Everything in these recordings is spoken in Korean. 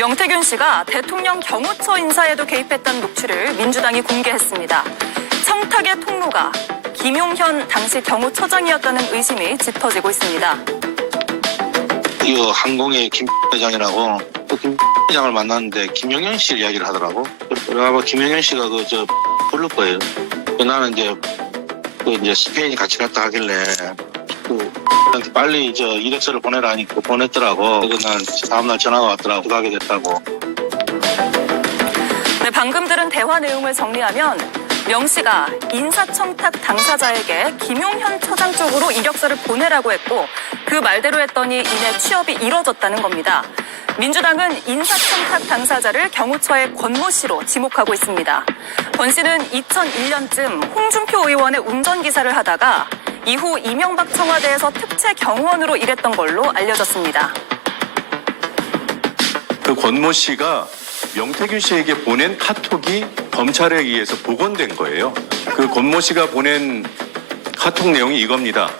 명태균 씨가 대통령 경호처 인사에도 개입했다는 녹취를 민주당이 공개했습니다. 청탁의 통로가 김용현 당시 경호처장이었다는 의심이 짙어지고 있습니다. 이 항공의 김 회장이라고 또 김 회장을 만났는데 김용현 씨 이야기를 하더라고. 그래가 김용현 씨가 부를 거예요. 나는 이제 스페인 같이 갔다 하길래 빨리 이력서를 보내라 하니까 보냈더라고. 그래서 난 다음날 전화가 왔더라고. 가게 됐다고. 네, 방금 들은 대화 내용을 정리하면 명 씨가 인사청탁 당사자에게 김용현 처장 쪽으로 이력서를 보내라고 했고 그 말대로 했더니 이내 취업이 이뤄졌다는 겁니다. 민주당은 인사청탁 당사자를 경호처의 권모 씨로 지목하고 있습니다. 권 씨는 2001년쯤 홍준표 의원의 운전기사를 하다가 이후 이명박 청와대에서 특채 경호원으로 일했던 걸로 알려졌습니다. 그 권모 씨가 명태균 씨에게 보낸 카톡이 검찰에 의해서 복원된 거예요. 그 권모 씨가 보낸 카톡 내용이 이겁니다.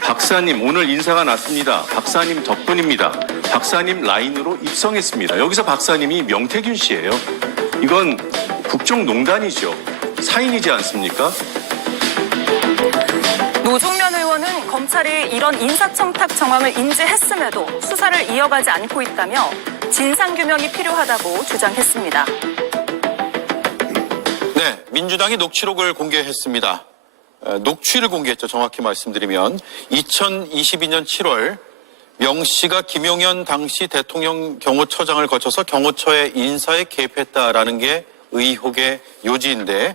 박사님 오늘 인사가 났습니다. 박사님 덕분입니다. 박사님 라인으로 입성했습니다. 여기서 박사님이 명태균 씨예요. 이건 국정농단이죠. 사인이지 않습니까? 노종면 의원은 검찰이 이런 인사청탁 정황을 인지했음에도 수사를 이어가지 않고 있다며 진상규명이 필요하다고 주장했습니다. 네, 민주당이 녹취록을 공개했습니다. 녹취를 공개했죠. 정확히 말씀드리면 2022년 7월 명 씨가 김용현 당시 대통령 경호처장을 거쳐서 경호처의 인사에 개입했다라는 게 의혹의 요지인데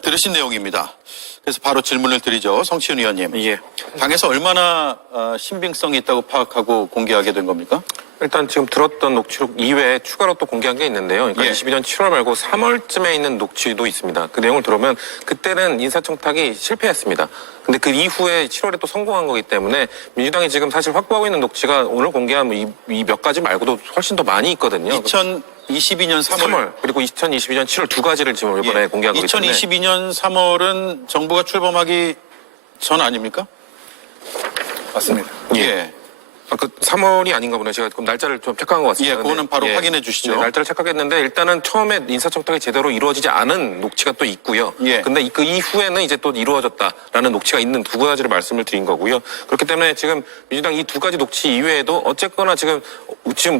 들으신 내용입니다. 그래서 바로 질문을 드리죠. 성시윤 의원님. 예. 당에서 얼마나 신빙성이 있다고 파악하고 공개하게 된 겁니까? 일단 지금 들었던 녹취록 이외에 추가로 또 공개한 게 있는데요. 그러니까 예. 22년 7월 말고 3월쯤에 있는 녹취도 있습니다. 그 내용을 들어보면 그때는 인사청탁이 실패했습니다. 근데 그 이후에 7월에 또 성공한 거기 때문에 민주당이 지금 사실 확보하고 있는 녹취가 오늘 공개한 이 몇 가지 말고도 훨씬 더 많이 있거든요. 2022년 3월. 그리고 2022년 7월 두 가지를 지금 이번에 공개한 거기 때문에 2022년 3월은 정부가 출범하기 전 아닙니까? 맞습니다. 예. 그 3월이 아닌가 보네요. 제가 그럼 날짜를 좀 착각한 것 같습니다. 예, 그거는 바로 확인해 주시죠. 네, 날짜를 착각했는데 일단은 처음에 인사청탁이 제대로 이루어지지 않은 녹취가 또 있고요. 예. 근데 그 이후에는 이제 또 이루어졌다라는 녹취가 있는 두 가지를 말씀을 드린 거고요. 그렇기 때문에 지금 민주당 이 두 가지 녹취 이외에도 어쨌거나 지금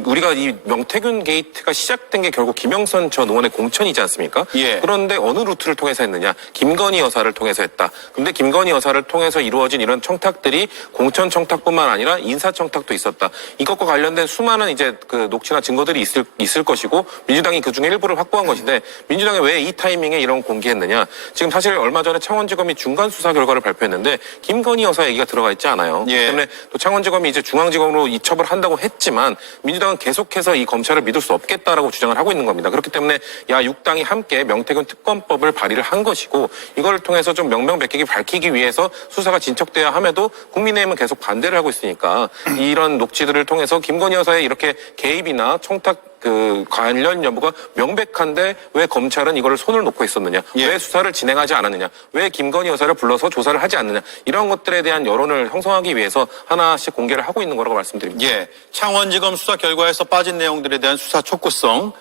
우리가 이 명태균 게이트가 시작된 게 결국 김영선 전 의원의 공천이지 않습니까? 예. 그런데 어느 루트를 통해서 했느냐? 김건희 여사를 통해서 했다. 근데 김건희 여사를 통해서 이루어진 이런 청탁들이 공천 청탁뿐만 아니라 인사 청탁도 있었다. 이것과 관련된 수많은 이제 그 녹취나 증거들이 있을 것이고 민주당이 그 중에 일부를 확보한 것인데 민주당이 왜 이 타이밍에 이런 공개했느냐? 지금 사실 얼마 전에 창원지검이 중간 수사 결과를 발표했는데 김건희 여사 얘기가 들어가 있지 않아요. 예. 때문에 또 창원지검이 이제 중앙지검으로 이첩을 한다고 했지만 민주당은 계속해서 이 검찰을 믿을 수 없겠다라고 주장을 하고 있는 겁니다. 그렇기 때문에 야 6당이 함께 명태균 특검법을 발의를 한 것이고 이걸 통해서 좀 명명백백히 밝히기 위해서 수사가 진척돼야 함에도 국민의힘은 계속 반대를 하고 있으니까 이런 녹취들을 통해서 김건희 여사의 이렇게 개입이나 청탁 그 관련 여부가 명백한데 왜 검찰은 이거를 손을 놓고 있었느냐? 예. 왜 수사를 진행하지 않았느냐? 왜 김건희 여사를 불러서 조사를 하지 않느냐? 이런 것들에 대한 여론을 형성하기 위해서 하나씩 공개를 하고 있는 거라고 말씀드립니다. 예, 창원지검 수사 결과에서 빠진 내용들에 대한 수사 촉구성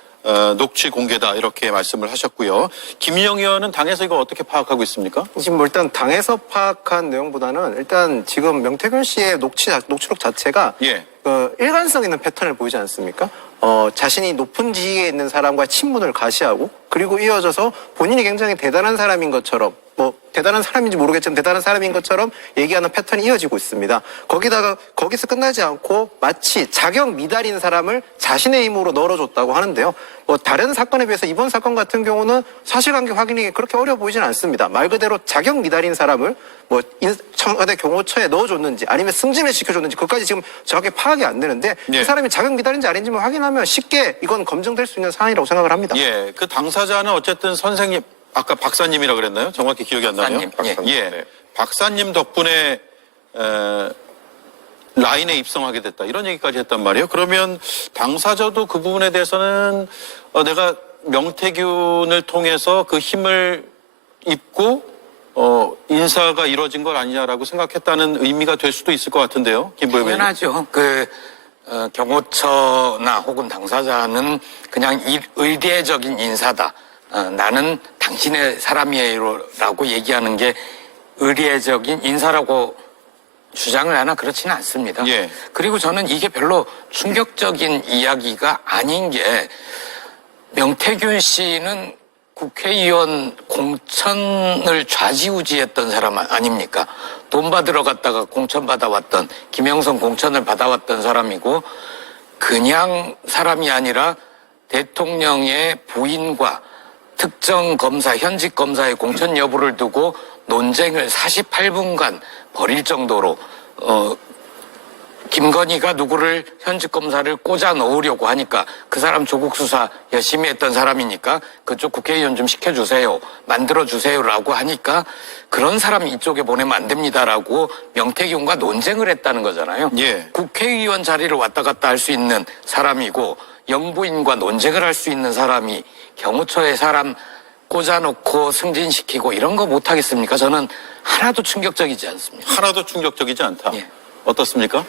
녹취 공개다 이렇게 말씀을 하셨고요. 김영 의원은 당에서 이거 어떻게 파악하고 있습니까? 지금 뭐 일단 당에서 파악한 내용보다는 일단 지금 명태균 씨의 녹취록 자체가 예. 일관성 있는 패턴을 보이지 않습니까? 자신이 높은 지위에 있는 사람과 친분을 가시하고 그리고 이어져서 본인이 굉장히 대단한 사람인 것처럼 뭐 대단한 사람인지 모르겠지만 대단한 사람인 것처럼 얘기하는 패턴이 이어지고 있습니다. 거기다가 거기서 끝나지 않고 마치 자격 미달인 사람을 자신의 힘으로 널어줬다고 하는데요. 뭐 다른 사건에 비해서 이번 사건 같은 경우는 사실관계 확인이 그렇게 어려워 보이지는 않습니다. 말 그대로 자격 미달인 사람을 뭐 청와대 경호처에 넣어줬는지 아니면 승진을 시켜줬는지 그것까지 지금 정확히 파악이 안 되는데 예. 그 사람이 자격 미달인지 아닌지만 확인하면 쉽게 이건 검증될 수 있는 사안이라고 생각을 합니다. 예, 그 당사자는 어쨌든 선생님, 아까 박사님이라 그랬나요? 정확히 기억이 안 나네요. 박사님. 예, 네. 박사님 덕분에 라인에 입성하게 됐다 이런 얘기까지 했단 말이에요. 그러면 당사자도 그 부분에 대해서는 내가 명태균을 통해서 그 힘을 입고 인사가 이루어진 것 아니냐라고 생각했다는 의미가 될 수도 있을 것 같은데요. 김보영 의원님. 당연하죠. 경호처나 혹은 당사자는 그냥 의례적인 인사다. 나는 당신의 사람이에요라고 얘기하는 게 의례적인 인사라고 주장을 하나 그렇지는 않습니다. 예. 그리고 저는 이게 별로 충격적인 이야기가 아닌 게 명태균 씨는 국회의원 공천을 좌지우지했던 사람 아닙니까? 돈 받으러 갔다가 공천 받아왔던 김영선 공천을 받아왔던 사람이고 그냥 사람이 아니라 대통령의 부인과 특정 검사, 현직 검사의 공천 여부를 두고 논쟁을 48분간 벌일 정도로 김건희가 누구를 현직 검사를 꽂아 넣으려고 하니까 그 사람 조국 수사 열심히 했던 사람이니까 그쪽 국회의원 좀 시켜주세요. 만들어주세요라고 하니까 그런 사람 이쪽에 보내면 안 됩니다라고 명태균과 논쟁을 했다는 거잖아요. 예. 국회의원 자리를 왔다 갔다 할 수 있는 사람이고 영부인과 논쟁을 할 수 있는 사람이 경호처에 사람 꽂아놓고 승진시키고 이런 거 못하겠습니까? 저는 하나도 충격적이지 않습니다. 하나도 충격적이지 않다. 예. 어떻습니까?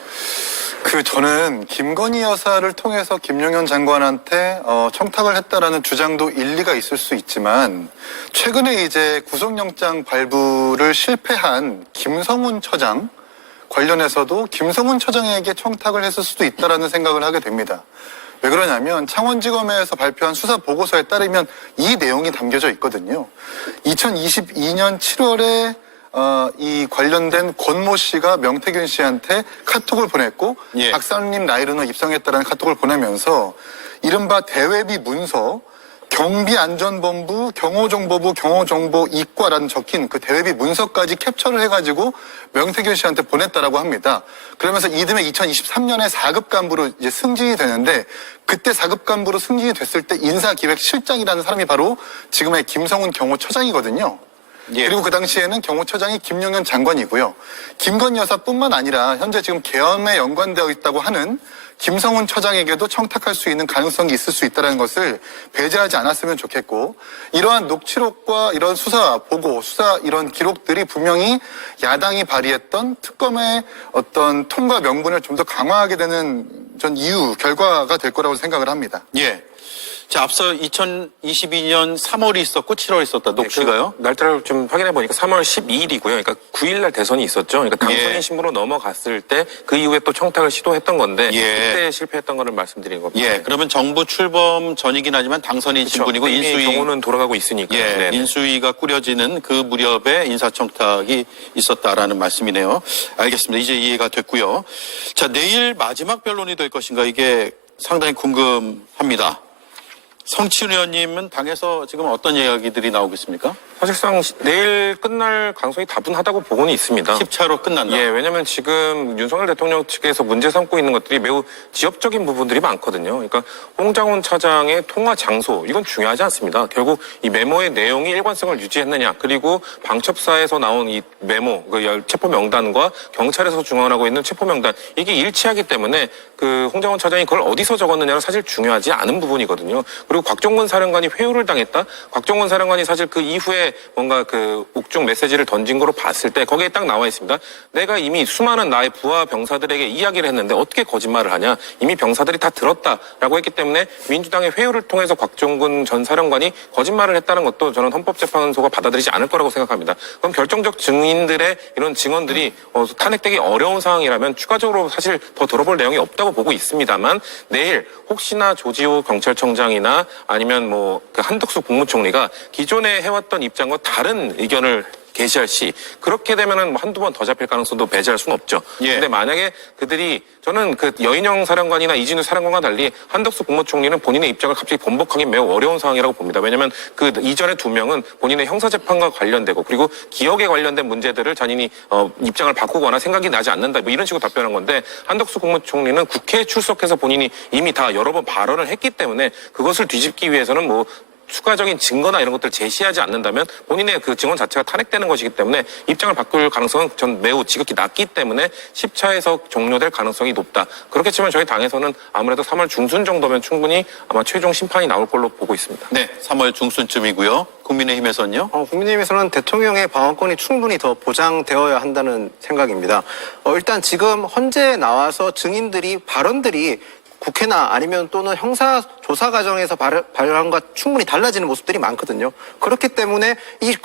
저는 김건희 여사를 통해서 김용현 장관한테 청탁을 했다라는 주장도 일리가 있을 수 있지만 최근에 이제 구속영장 발부를 실패한 김성훈 처장 관련해서도 김성훈 처장에게 청탁을 했을 수도 있다라는 생각을 하게 됩니다. 왜 그러냐면 창원지검에서 발표한 수사 보고서에 따르면 이 내용이 담겨져 있거든요. 2022년 7월에 이 관련된 권모 씨가 명태균 씨한테 카톡을 보냈고 예. 박사님 나이르노 입성했다라는 카톡을 보내면서 이른바 대외비 문서 경비안전본부 경호정보부 경호정보이과라는 적힌 그 대외비 문서까지 캡처를 해가지고 명태균 씨한테 보냈다라고 합니다. 그러면서 이듬해 2023년에 4급 간부로 이제 승진이 되는데 그때 4급 간부로 승진이 됐을 때 인사기획실장이라는 사람이 바로 지금의 김성훈 경호처장이거든요. 예. 그리고 그 당시에는 경호처장이 김용현 장관이고요. 김건희 여사뿐만 아니라 현재 지금 계엄에 연관되어 있다고 하는 김성훈 처장에게도 청탁할 수 있는 가능성이 있을 수 있다는 것을 배제하지 않았으면 좋겠고 이러한 녹취록과 이런 수사 보고 수사 이런 기록들이 분명히 야당이 발의했던 특검의 어떤 통과 명분을 좀 더 강화하게 되는 전 이유 결과가 될 거라고 생각을 합니다. 예. 자, 앞서 2022년 3월이 있었고 7월이 있었다. 녹취가요? 그 날짜를 좀 확인해 보니까 3월 12일이고요. 그러니까 9일날 대선이 있었죠. 그러니까 당선인 예. 신분으로 넘어갔을 때 그 이후에 또 청탁을 시도했던 건데 예. 그때 실패했던 거를 말씀드린 겁니다. 예. 그러면 정부 출범 전이긴 하지만 당선인 그렇죠. 신분이고 이미 인수위 경우는 돌아가고 있으니까. 예, 네네. 인수위가 꾸려지는 그 무렵에 인사청탁이 있었다라는 말씀이네요. 알겠습니다. 이제 이해가 됐고요. 자, 내일 마지막 변론이 될 것인가 이게 상당히 궁금합니다. 성취훈 의원님은 당에서 지금 어떤 이야기들이 나오고 있습니까? 사실상 내일 끝날 가능성이 다분하다고 보고는 있습니다. 10차로 끝난다. 예, 왜냐면 지금 윤석열 대통령 측에서 문제 삼고 있는 것들이 매우 지엽적인 부분들이 많거든요. 그러니까 홍장훈 차장의 통화 장소, 이건 중요하지 않습니다. 결국 이 메모의 내용이 일관성을 유지했느냐, 그리고 방첩사에서 나온 이 메모, 그 체포 명단과 경찰에서 중앙하고 있는 체포 명단, 이게 일치하기 때문에 그 홍장훈 차장이 그걸 어디서 적었느냐는 사실 중요하지 않은 부분이거든요. 그리고 곽종근 사령관이 회유를 당했다? 곽종근 사령관이 사실 그 이후에 뭔가 그 옥중 메시지를 던진 거로 봤을 때 거기에 딱 나와 있습니다. 내가 이미 수많은 나의 부하 병사들에게 이야기를 했는데 어떻게 거짓말을 하냐. 이미 병사들이 다 들었다라고 했기 때문에 민주당의 회유를 통해서 곽종근 전 사령관이 거짓말을 했다는 것도 저는 헌법재판소가 받아들이지 않을 거라고 생각합니다. 그럼 결정적 증인들의 이런 증언들이 탄핵되기 어려운 상황이라면 추가적으로 사실 더 들어볼 내용이 없다고 보고 있습니다만 내일 혹시나 조지호 경찰청장이나 아니면 뭐 그 한덕수 국무총리가 기존에 해왔던 입장과 다른 의견을 게시할 시 그렇게 되면은 한두 번 더 잡힐 가능성도 배제할 수는 없죠. 예. 근데 만약에 그들이 저는 그 여인영 사령관이나 이진우 사령관과 달리 한덕수 국무총리는 본인의 입장을 갑자기 번복하기 매우 어려운 상황이라고 봅니다. 왜냐하면 그 이전에 두 명은 본인의 형사재판과 관련되고 그리고 기억에 관련된 문제들을 자신이 입장을 바꾸거나 생각이 나지 않는다 뭐 이런 식으로 답변한 건데 한덕수 국무총리는 국회에 출석해서 본인이 이미 다 여러 번 발언을 했기 때문에 그것을 뒤집기 위해서는 뭐 추가적인 증거나 이런 것들을 제시하지 않는다면 본인의 그 증언 자체가 탄핵되는 것이기 때문에 입장을 바꿀 가능성은 전 매우 지극히 낮기 때문에 10차에서 종료될 가능성이 높다. 그렇겠지만 저희 당에서는 아무래도 3월 중순 정도면 충분히 아마 최종 심판이 나올 걸로 보고 있습니다. 네, 3월 중순쯤이고요. 국민의힘에서는요? 국민의힘에서는 대통령의 방어권이 충분히 더 보장되어야 한다는 생각입니다. 일단 지금 헌재에 나와서 증인들이 발언들이 국회나 아니면 또는 형사 조사 과정에서 발언과 충분히 달라지는 모습들이 많거든요. 그렇기 때문에 이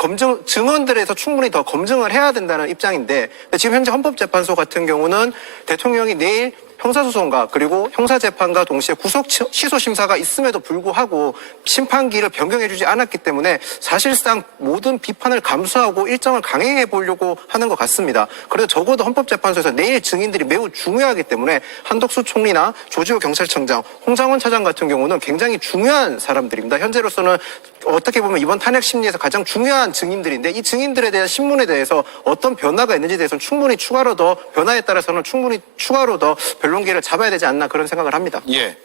증언들에서 충분히 더 검증을 해야 된다는 입장인데 지금 현재 헌법재판소 같은 경우는 대통령이 내일 형사소송과 그리고 형사재판과 동시에 구속 취소 심사가 있음에도 불구하고 심판기를 변경해주지 않았기 때문에 사실상 모든 비판을 감수하고 일정을 강행해 보려고 하는 것 같습니다. 그래서 적어도 헌법재판소에서 내일 증인들이 매우 중요하기 때문에 한덕수 총리나 조지호 경찰청장, 홍장원 차장 같은 경우는 굉장히 중요한 사람들입니다. 현재로서는 어떻게 보면 이번 탄핵 심리에서 가장 중요한 증인들인데 이 증인들에 대한 신문에 대해서 어떤 변화가 있는지에 대해서는 충분히 추가로 더 변화에 따라서는 충분히 추가로 더 변론기를 잡아야 되지 않나 그런 생각을 합니다. 예.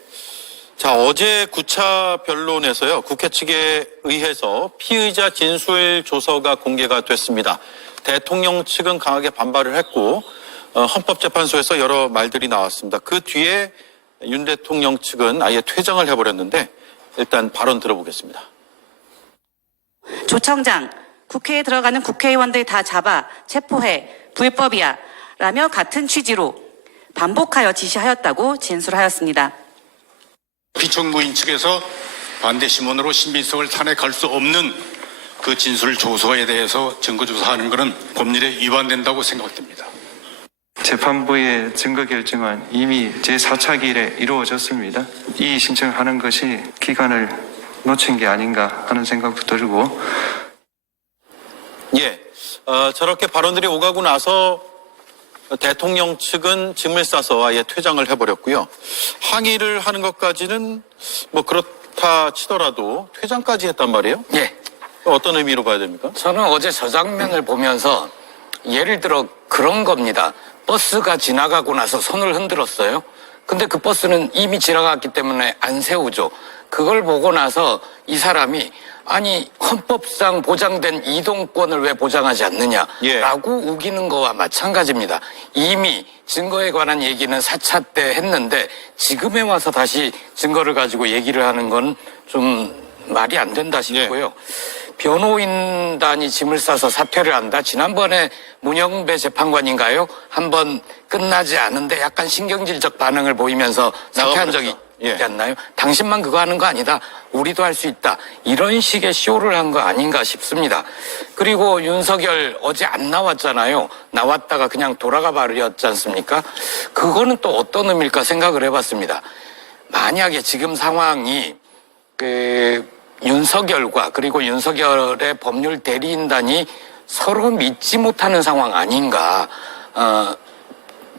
자, 어제 9차 변론에서요, 국회 측에 의해서 피의자 진술 조서가 공개가 됐습니다. 대통령 측은 강하게 반발을 했고, 헌법재판소에서 여러 말들이 나왔습니다. 그 뒤에 윤 대통령 측은 아예 퇴장을 해버렸는데, 일단 발언 들어보겠습니다. 조 청장, 국회에 들어가는 국회의원들 다 잡아 체포해 불법이야 라며 같은 취지로 반복하여 지시하였다고 진술하였습니다. 피청구인 측에서 반대 신문으로 신빙성을 탄핵할 수 없는 그 진술 조서에 대해서 증거조사하는 것은 법률에 위반된다고 생각됩니다. 재판부의 증거 결정은 이미 제4차 기일에 이루어졌습니다. 이의 신청하는 것이 기간을 놓친 게 아닌가 하는 생각도 들고. 예. 저렇게 발언들이 오가고 나서 대통령 측은 짐을 싸서 아예 퇴장을 해버렸고요. 항의를 하는 것까지는 뭐 그렇다 치더라도 퇴장까지 했단 말이에요? 예. 어떤 의미로 봐야 됩니까? 저는 어제 저 장면을 보면서 예를 들어 그런 겁니다. 버스가 지나가고 나서 손을 흔들었어요. 근데 그 버스는 이미 지나갔기 때문에 안 세우죠. 그걸 보고 나서 이 사람이 아니 헌법상 보장된 이동권을 왜 보장하지 않느냐라고 우기는 거와 마찬가지입니다. 이미 증거에 관한 얘기는 4차 때 했는데 지금에 와서 다시 증거를 가지고 얘기를 하는 건 좀 말이 안 된다 싶고요. 변호인단이 짐을 싸서 사퇴를 한다. 지난번에 문영배 재판관인가요? 한번 끝나지 않은데 약간 신경질적 반응을 보이면서 사퇴한 적이 있지 않나요? 당신만 그거 하는 거 아니다. 우리도 할 수 있다. 이런 식의 쇼를 한 거 아닌가 싶습니다. 그리고 윤석열 어제 안 나왔잖아요. 나왔다가 그냥 돌아가 버렸지 않습니까? 그거는 또 어떤 의미일까 생각을 해봤습니다. 만약에 지금 상황이 윤석열과 그리고 윤석열의 법률 대리인단이 서로 믿지 못하는 상황 아닌가.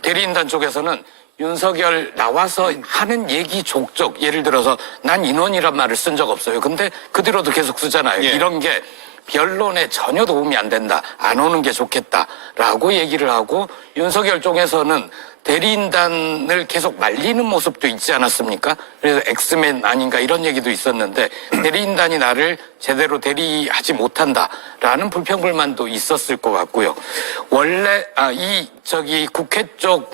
대리인단 쪽에서는 윤석열 나와서 하는 얘기 족족, 예를 들어서 난 인원이란 말을 쓴 적 없어요. 근데 그 뒤로도 계속 쓰잖아요. 예. 이런 게 변론에 전혀 도움이 안 된다. 안 오는 게 좋겠다라고 얘기를 하고 윤석열 쪽에서는 대리인단을 계속 말리는 모습도 있지 않았습니까? 그래서 엑스맨 아닌가 이런 얘기도 있었는데 대리인단이 나를 제대로 대리하지 못한다라는 불평불만도 있었을 것 같고요. 원래 국회 쪽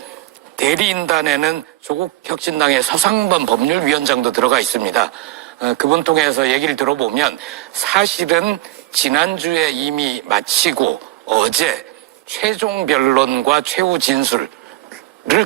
대리인단에는 조국혁신당의 서상범 법률위원장도 들어가 있습니다. 그분 통해서 얘기를 들어보면 사실은 지난주에 이미 마치고 어제 최종 변론과 최후 진술을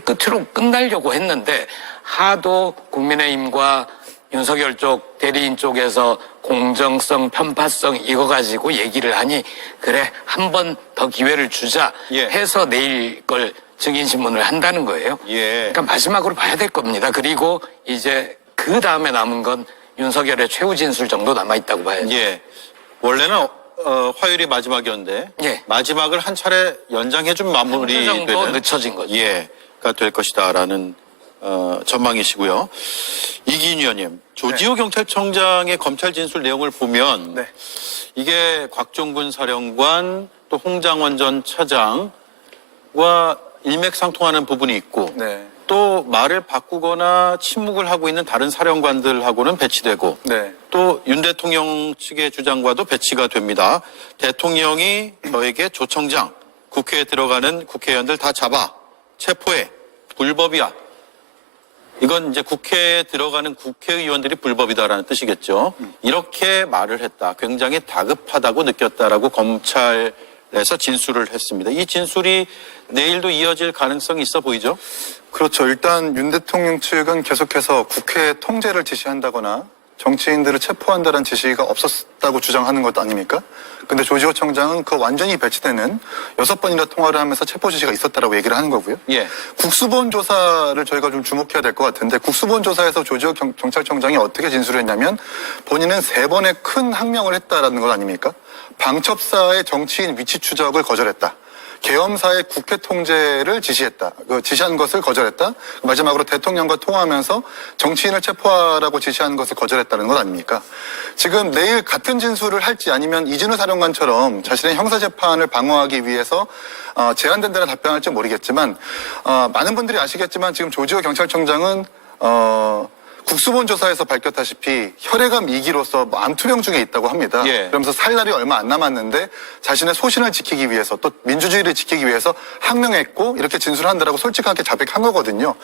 끝으로 끝나려고 했는데 하도 국민의힘과 윤석열 쪽 대리인 쪽에서 공정성, 편파성 이거 가지고 얘기를 하니 그래 한 번 더 기회를 주자 해서 내일 걸 증인신문을 한다는 거예요. 그러니까 마지막으로 봐야 될 겁니다. 그리고 이제 그 다음에 남은 건 윤석열의 최후 진술 정도 남아있다고 봐야죠. 예. 원래는 화요일이 마지막이었는데 마지막을 한 차례 연장해준 마무리 정도 늦춰진 거죠. 가 될 것이다라는 전망이시고요. 이기인 의원님, 조지호 경찰청장의 검찰 진술 내용을 보면 이게 곽종근 사령관 또 홍장원 전 차장과 일맥상통하는 부분이 있고 또 또 말을 바꾸거나 침묵을 하고 있는 다른 사령관들하고는 배치되고 네. 또 윤 대통령 측의 주장과도 배치가 됩니다. 대통령이 저에게 조청장, 국회에 들어가는 국회의원들 다 잡아, 체포해, 불법이야. 이건 이제 국회에 들어가는 국회의원들이 불법이다라는 뜻이겠죠. 이렇게 말을 했다. 굉장히 다급하다고 느꼈다라고 검찰에서 진술을 했습니다. 이 진술이 내일도 이어질 가능성이 있어 보이죠? 그렇죠. 일단 윤 대통령 측은 계속해서 국회 통제를 지시한다거나 정치인들을 체포한다는 지시가 없었다고 주장하는 것 아닙니까? 근데 조지호 청장은 그 완전히 배치되는 6번이나 통화를 하면서 체포 지시가 있었다라고 얘기를 하는 거고요. 예. 국수본 조사를 저희가 좀 주목해야 될 것 같은데 국수본 조사에서 조지호 경찰청장이 어떻게 진술을 했냐면 본인은 3번의 큰 항명을 했다라는 것 아닙니까? 방첩사의 정치인 위치 추적을 거절했다. 계엄사의 국회 통제를 지시했다. 지시한 것을 거절했다. 마지막으로 대통령과 통화하면서 정치인을 체포하라고 지시한 것을 거절했다는 것 아닙니까? 지금 내일 같은 진술을 할지 아니면 이진우 사령관처럼 자신의 형사재판을 방어하기 위해서 제한된 대로 답변할지 모르겠지만 많은 분들이 아시겠지만 지금 조지호 경찰청장은 국수본 조사에서 밝혔다시피 혈액암 2기로서 암투병 중에 있다고 합니다. 예. 그러면서 살 날이 얼마 안 남았는데 자신의 소신을 지키기 위해서 또 민주주의를 지키기 위해서 항명했고 이렇게 진술한다라고 솔직하게 자백한 거거든요.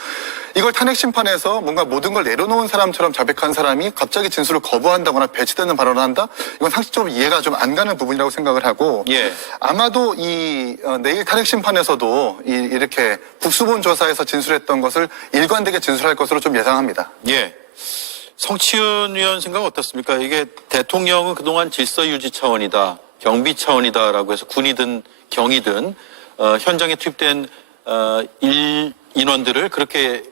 이걸 탄핵 심판에서 뭔가 모든 걸 내려놓은 사람처럼 자백한 사람이 갑자기 진술을 거부한다거나 배치되는 발언을 한다? 이건 상식적으로 이해가 좀 안 가는 부분이라고 생각을 하고 예. 아마도 내일 탄핵 심판에서도 이렇게 국수본 조사에서 진술했던 것을 일관되게 진술할 것으로 좀 예상합니다. 예. 성치은 의원 생각 어떻습니까? 이게 대통령은 그동안 질서 유지 차원이다, 경비 차원이다라고 해서 군이든 경이든 현장에 투입된 인원들을 그렇게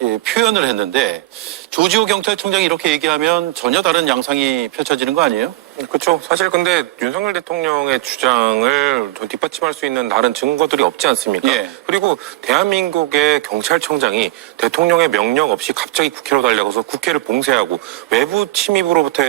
표현을 했는데 조지호 경찰청장이 이렇게 얘기하면 전혀 다른 양상이 펼쳐지는 거 아니에요? 그렇죠. 사실 근데 윤석열 대통령의 주장을 뒷받침할 수 있는 다른 증거들이 없지 않습니까? 예. 그리고 대한민국의 경찰청장이 대통령의 명령 없이 갑자기 국회로 달려가서 국회를 봉쇄하고 외부 침입으로부터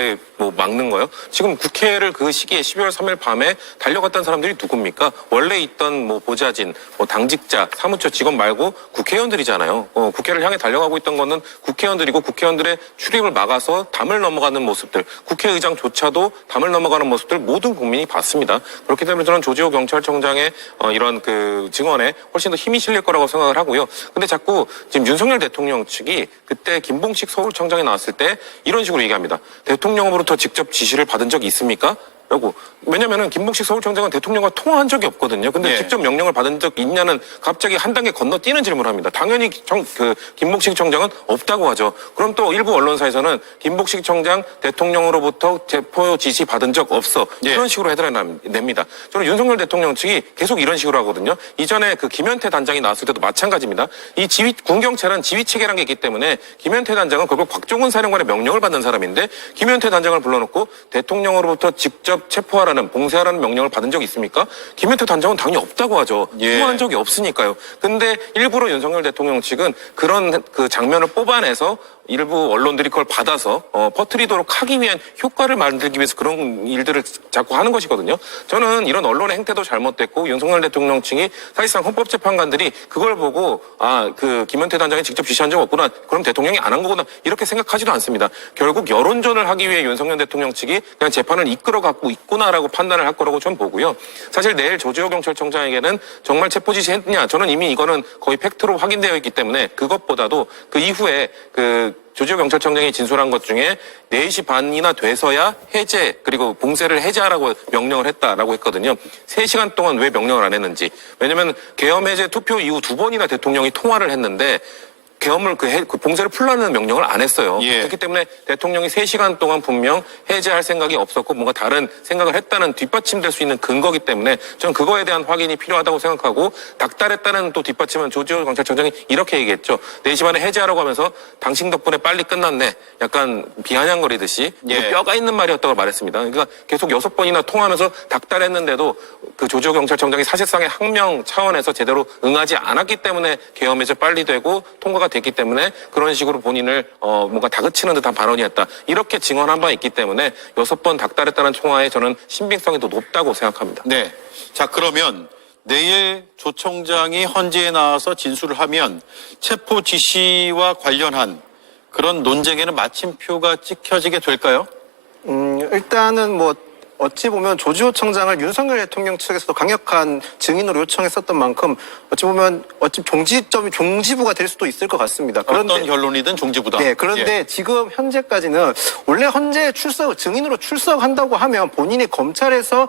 막는 거요? 지금 국회를 그 시기에 12월 3일 밤에 달려갔던 사람들이 누굽니까? 원래 있던 보좌진, 당직자, 사무처 직원 말고 국회의원들이잖아요. 국회를 향해 달려가고 있던 거는 국회의원들이고 국회의원들의 출입을 막아서 담을 넘어가는 모습들, 국회의장조차도 담을 넘어가는 모습들 모든 국민이 봤습니다. 그렇기 때문에 저는 조지호 경찰청장의 이런 그 증언에 훨씬 더 힘이 실릴 거라고 생각을 하고요. 근데 자꾸 지금 윤석열 대통령 측이 그때 김봉식 서울청장이 나왔을 때 이런 식으로 얘기합니다. 대통령으로부터 직접 지시를 받은 적이 있습니까? 라고. 왜냐면은 김봉식 서울청장은 대통령과 통화한 적이 없거든요. 근데 예. 직접 명령을 받은 적 있냐는 갑자기 한 단계 건너뛰는 질문을 합니다. 당연히 김봉식 청장은 없다고 하죠. 그럼 또 일부 언론사에서는 김봉식 청장 대통령으로부터 체포 지시 받은 적 없어. 예. 이런 식으로 해달랍니다. 저는 윤석열 대통령 측이 계속 이런 식으로 하거든요. 이전에 그 김현태 단장이 나왔을 때도 마찬가지입니다. 이 군경찰은 지휘 체계라는 게 있기 때문에 김현태 단장은 결국 박종훈 사령관의 명령을 받는 사람인데 김현태 단장을 불러놓고 대통령으로부터 직접 체포하라는 봉쇄하라는 명령을 받은 적이 있습니까? 김현태 단장은 당연히 없다고 하죠. 예. 통화한 적이 없으니까요. 근데 일부러 윤석열 대통령 측은 그런 그 장면을 뽑아내서 일부 언론들이 그걸 받아서 퍼뜨리도록 하기 위한 효과를 만들기 위해서 그런 일들을 자꾸 하는 것이거든요. 저는 이런 언론의 행태도 잘못됐고 윤석열 대통령 측이 사실상 헌법재판관들이 그걸 보고 그 김현태 단장이 직접 지시한 적 없구나. 그럼 대통령이 안 한 거구나. 이렇게 생각하지도 않습니다. 결국 여론전을 하기 위해 윤석열 대통령 측이 그냥 재판을 이끌어가고 있구나라고 판단을 할 거라고 전 보고요. 사실 내일 조지호 경찰청장에게는 정말 체포 지시했느냐. 저는 이미 이거는 거의 팩트로 확인되어 있기 때문에 그것보다도 그 이후에 조지호 경찰청장이 진술한 것 중에 4시 반이나 돼서야 해제 그리고 봉쇄를 해제하라고 명령을 했다라고 했거든요. 3시간 동안 왜 명령을 안 했는지. 왜냐하면 계엄 해제 투표 이후 2번이나 대통령이 통화를 했는데 계엄을 그 봉쇄를 풀라는 명령을 안 했어요. 예. 그렇기 때문에 대통령이 3시간 동안 분명 해제할 생각이 없었고 뭔가 다른 생각을 했다는 뒷받침될 수 있는 근거기 때문에 저는 그거에 대한 확인이 필요하다고 생각하고 닥달했다는 또 뒷받침은 조지호 경찰청장이 이렇게 얘기했죠. 4시 반에 해제하라고 하면서 당신 덕분에 빨리 끝났네. 약간 비아냥거리듯이 예. 뼈가 있는 말이었다고 말했습니다. 그러니까 계속 6번이나 통화하면서 닥달했는데도 그 조지호 경찰청장이 사실상의 항명 차원에서 제대로 응하지 않았기 때문에 계엄 해제 빨리 되고 통과가 됐기 때문에 그런 식으로 본인을 뭔가 다그치는 듯한 발언이었다. 이렇게 증언한 바 있기 때문에 6번 닥달했다는 통화에 저는 신빙성이 더 높다고 생각합니다. 네. 자, 그러면 내일 조 청장이 헌재에 나와서 진술을 하면 체포 지시와 관련한 그런 논쟁에는 마침표가 찍혀지게 될까요? 일단은 뭐 어찌 보면 조지호 청장을 윤석열 대통령 측에서도 강력한 증인으로 요청했었던 만큼 어찌 보면 종지부가 될 수도 있을 것 같습니다. 어떤 결론이든 종지부다. 네, 그런데 예. 지금 현재까지는 원래 헌재 증인으로 출석한다고 하면 본인이 검찰에서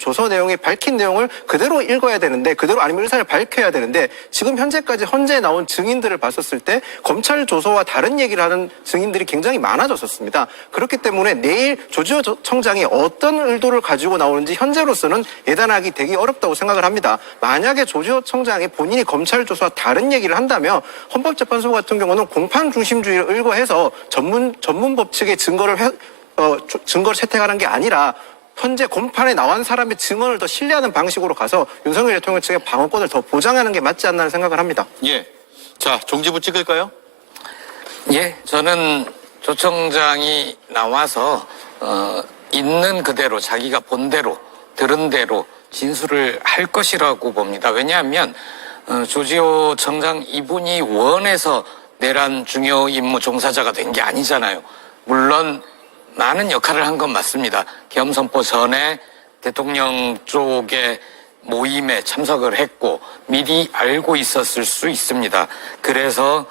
조서 내용에 밝힌 내용을 그대로 읽어야 되는데, 그대로 아니면 의사를 밝혀야 되는데, 지금 현재까지 헌재에 나온 증인들을 봤었을 때 검찰 조서와 다른 얘기를 하는 증인들이 굉장히 많아졌었습니다. 그렇기 때문에 내일 조지호 청장이 어떤 의도를 가지고 나오는지 현재로서는 예단하기 되게 어렵다고 생각을 합니다. 만약에 조지호 청장이 본인이 검찰 조사와 다른 얘기를 한다면 헌법재판소 같은 경우는 공판 중심주의를 의거해서 전문 법칙의 증거를 채택하는 게 아니라 현재 공판에 나온 사람의 증언을 더 신뢰하는 방식으로 가서 윤석열 대통령 측의 방어권을 더 보장하는 게 맞지 않나 생각을 합니다. 예. 자, 종지부 찍을까요? 예, 저는 조 청장이 나와서 있는 그대로 자기가 본 대로 들은 대로 진술을 할 것이라고 봅니다. 왜냐하면 조지호 청장 이분이 원해서 내란 중요 임무 종사자가 된 게 아니잖아요. 물론 많은 역할을 한 건 맞습니다. 계엄 선포 전에 대통령 쪽의 모임에 참석을 했고 미리 알고 있었을 수 있습니다. 그래서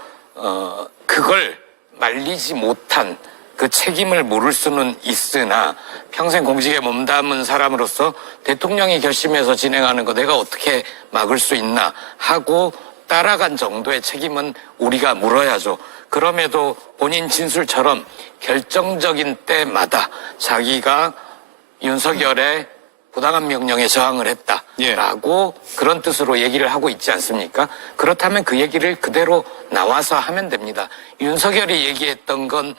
그걸 말리지 못한 그 책임을 물을 수는 있으나 평생 공직에 몸담은 사람으로서 대통령이 결심해서 진행하는 거 내가 어떻게 막을 수 있나 하고 따라간 정도의 책임은 우리가 물어야죠. 그럼에도 본인 진술처럼 결정적인 때마다 자기가 윤석열의 부당한 명령에 저항을 했다라고 그런 뜻으로 얘기를 하고 있지 않습니까? 그렇다면 그 얘기를 그대로 나와서 하면 됩니다. 윤석열이 얘기했던 건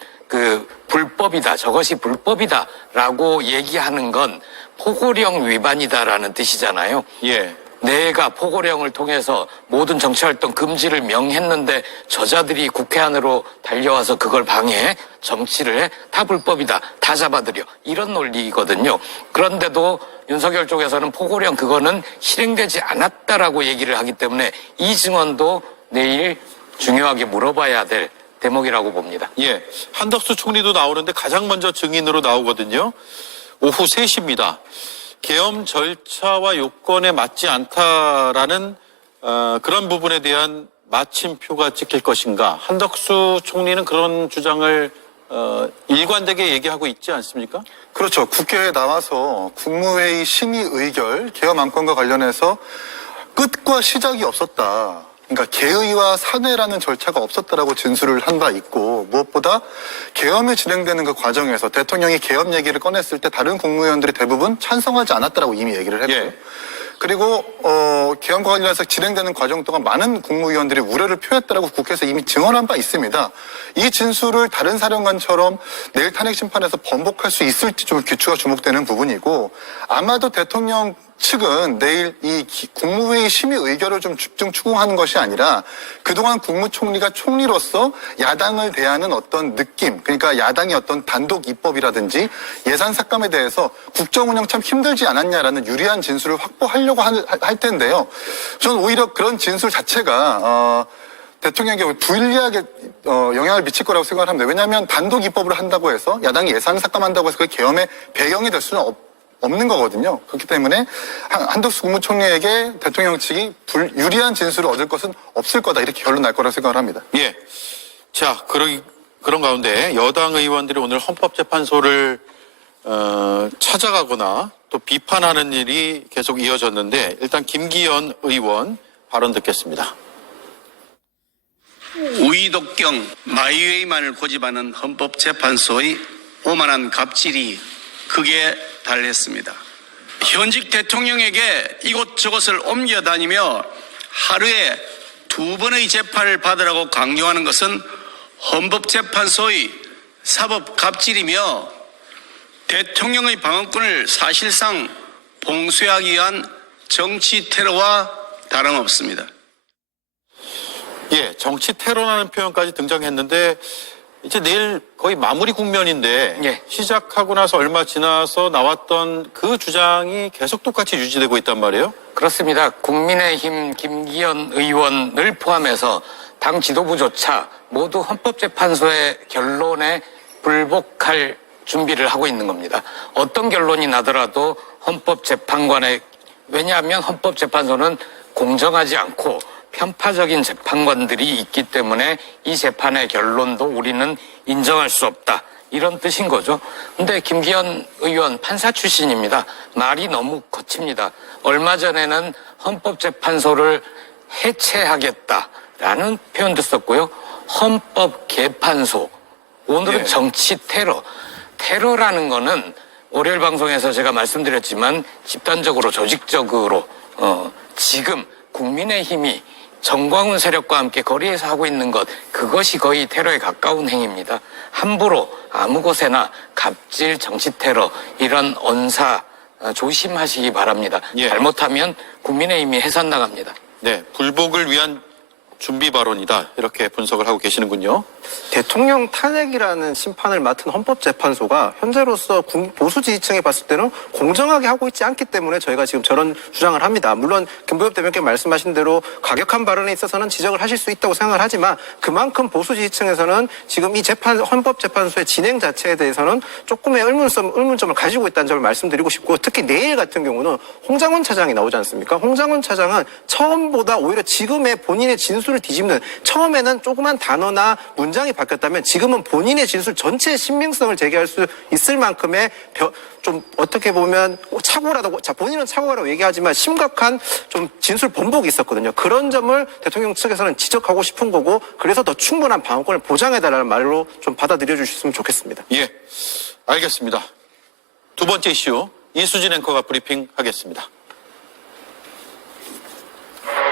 불법이다, 저것이 불법이다라고 얘기하는 건 포고령 위반이다라는 뜻이잖아요. 예. 내가 포고령을 통해서 모든 정치활동 금지를 명했는데 저자들이 국회 안으로 달려와서 그걸 방해해? 정치를 해? 다 불법이다. 다 잡아들여. 이런 논리거든요. 그런데도 윤석열 쪽에서는 포고령 그거는 실행되지 않았다라고 얘기를 하기 때문에 이 증언도 내일 중요하게 물어봐야 될 대목이라고 봅니다. 예. 한덕수 총리도 나오는데 가장 먼저 증인으로 나오거든요. 오후 3시입니다. 계엄 절차와 요건에 맞지 않다라는 그런 부분에 대한 마침표가 찍힐 것인가. 한덕수 총리는 그런 주장을 일관되게 얘기하고 있지 않습니까? 그렇죠. 국회에 나와서 국무회의 심의 의결 계엄 안건과 관련해서 끝과 시작이 없었다. 그러니까 개의와 사내라는 절차가 없었다라고 진술을 한 바 있고, 무엇보다 계엄이 진행되는 그 과정에서 대통령이 계엄 얘기를 꺼냈을 때 다른 국무위원들이 대부분 찬성하지 않았다라고 이미 얘기를 했고요. 예. 그리고 계엄과 관련해서 진행되는 과정 동안 많은 국무위원들이 우려를 표했다라고 국회에서 이미 증언한 바 있습니다. 이 진술을 다른 사령관처럼 내일 탄핵 심판에서 번복할 수 있을지 좀 귀추가 주목되는 부분이고, 아마도 대통령 측은 내일 이 국무회의 심의 의결을 좀 집중 추궁하는 것이 아니라 그동안 국무총리가 총리로서 야당을 대하는 어떤 느낌, 그러니까 야당의 어떤 단독 입법이라든지 예산 삭감에 대해서 국정 운영 참 힘들지 않았냐라는 유리한 진술을 확보하려고 할 텐데요. 저는 오히려 그런 진술 자체가 대통령에게 불리하게 영향을 미칠 거라고 생각을 합니다. 왜냐하면 단독 입법을 한다고 해서 야당이 예산을 삭감한다고 해서 그게 계엄의 배경이 될 수는 없는 거거든요. 그렇기 때문에 한덕수 국무총리에게 대통령 측이 유리한 진술을 얻을 것은 없을 거다, 이렇게 결론 날 거라고 생각을 합니다. 예. 자, 그런 가운데 여당 의원들이 오늘 헌법재판소를 찾아가거나 또 비판하는 일이 계속 이어졌는데, 일단 김기현 의원 발언 듣겠습니다. 우이독경 마이웨이만을 고집하는 헌법재판소의 오만한 갑질이 극에 달했습니다. 현직 대통령에게 이곳저곳을 옮겨 다니며 하루에 2번의 재판을 받으라고 강요하는 것은 헌법재판소의 사법 갑질이며 대통령의 방어권을 사실상 봉쇄하기 위한 정치 테러와 다름없습니다. 예, 정치 테러라는 표현까지 등장했는데 이제 내일 거의 마무리 국면인데 예. 시작하고 나서 얼마 지나서 나왔던 그 주장이 계속 똑같이 유지되고 있단 말이에요. 그렇습니다. 국민의힘 김기현 의원을 포함해서 당 지도부조차 모두 헌법재판소의 결론에 불복할 준비를 하고 있는 겁니다. 어떤 결론이 나더라도 헌법재판관의, 왜냐하면 헌법재판소는 공정하지 않고 편파적인 재판관들이 있기 때문에 이 재판의 결론도 우리는 인정할 수 없다. 이런 뜻인 거죠. 근데 김기현 의원 판사 출신입니다. 말이 너무 거칩니다. 얼마 전에는 헌법재판소를 해체하겠다라는 표현도 썼고요. 헌법개판소. 오늘은 예. 정치 테러. 테러라는 거는 월요일 방송에서 제가 말씀드렸지만 집단적으로 조직적으로 지금 국민의힘이 정광훈 세력과 함께 거리에서 하고 있는 것, 그것이 거의 테러에 가까운 행위입니다. 함부로 아무 곳에나 갑질, 정치 테러 이런 언사 조심하시기 바랍니다. 예. 잘못하면 국민의힘이 해산 나갑니다. 네, 불복을 위한 준비 발언이다. 이렇게 분석을 하고 계시는군요. 대통령 탄핵이라는 심판을 맡은 헌법재판소가 현재로서 보수 지지층에 봤을 때는 공정하게 하고 있지 않기 때문에 저희가 지금 저런 주장을 합니다. 물론 김부엽 대변인께 말씀하신 대로 과격한 발언에 있어서는 지적을 하실 수 있다고 생각을 하지만 그만큼 보수 지지층에서는 지금 이 헌법재판소의 진행 자체에 대해서는 조금의 의문점을 가지고 있다는 점을 말씀드리고 싶고, 특히 내일 같은 경우는 홍장훈 차장이 나오지 않습니까? 홍장훈 차장은 처음보다 오히려 지금의 본인의 진술을 뒤집는, 처음에는 조그만 단어나 문장이 바뀌었다면 지금은 본인의 진술 전체의 신빙성을 제기할 수 있을 만큼의 좀 어떻게 보면 착오라고, 본인은 착오라고 얘기하지만 심각한 좀 진술 번복이 있었거든요. 그런 점을 대통령 측에서는 지적하고 싶은 거고, 그래서 더 충분한 방어권을 보장해달라는 말로 좀 받아들여 주셨으면 좋겠습니다. 예, 알겠습니다. 두 번째 이슈 이수진 앵커가 브리핑하겠습니다.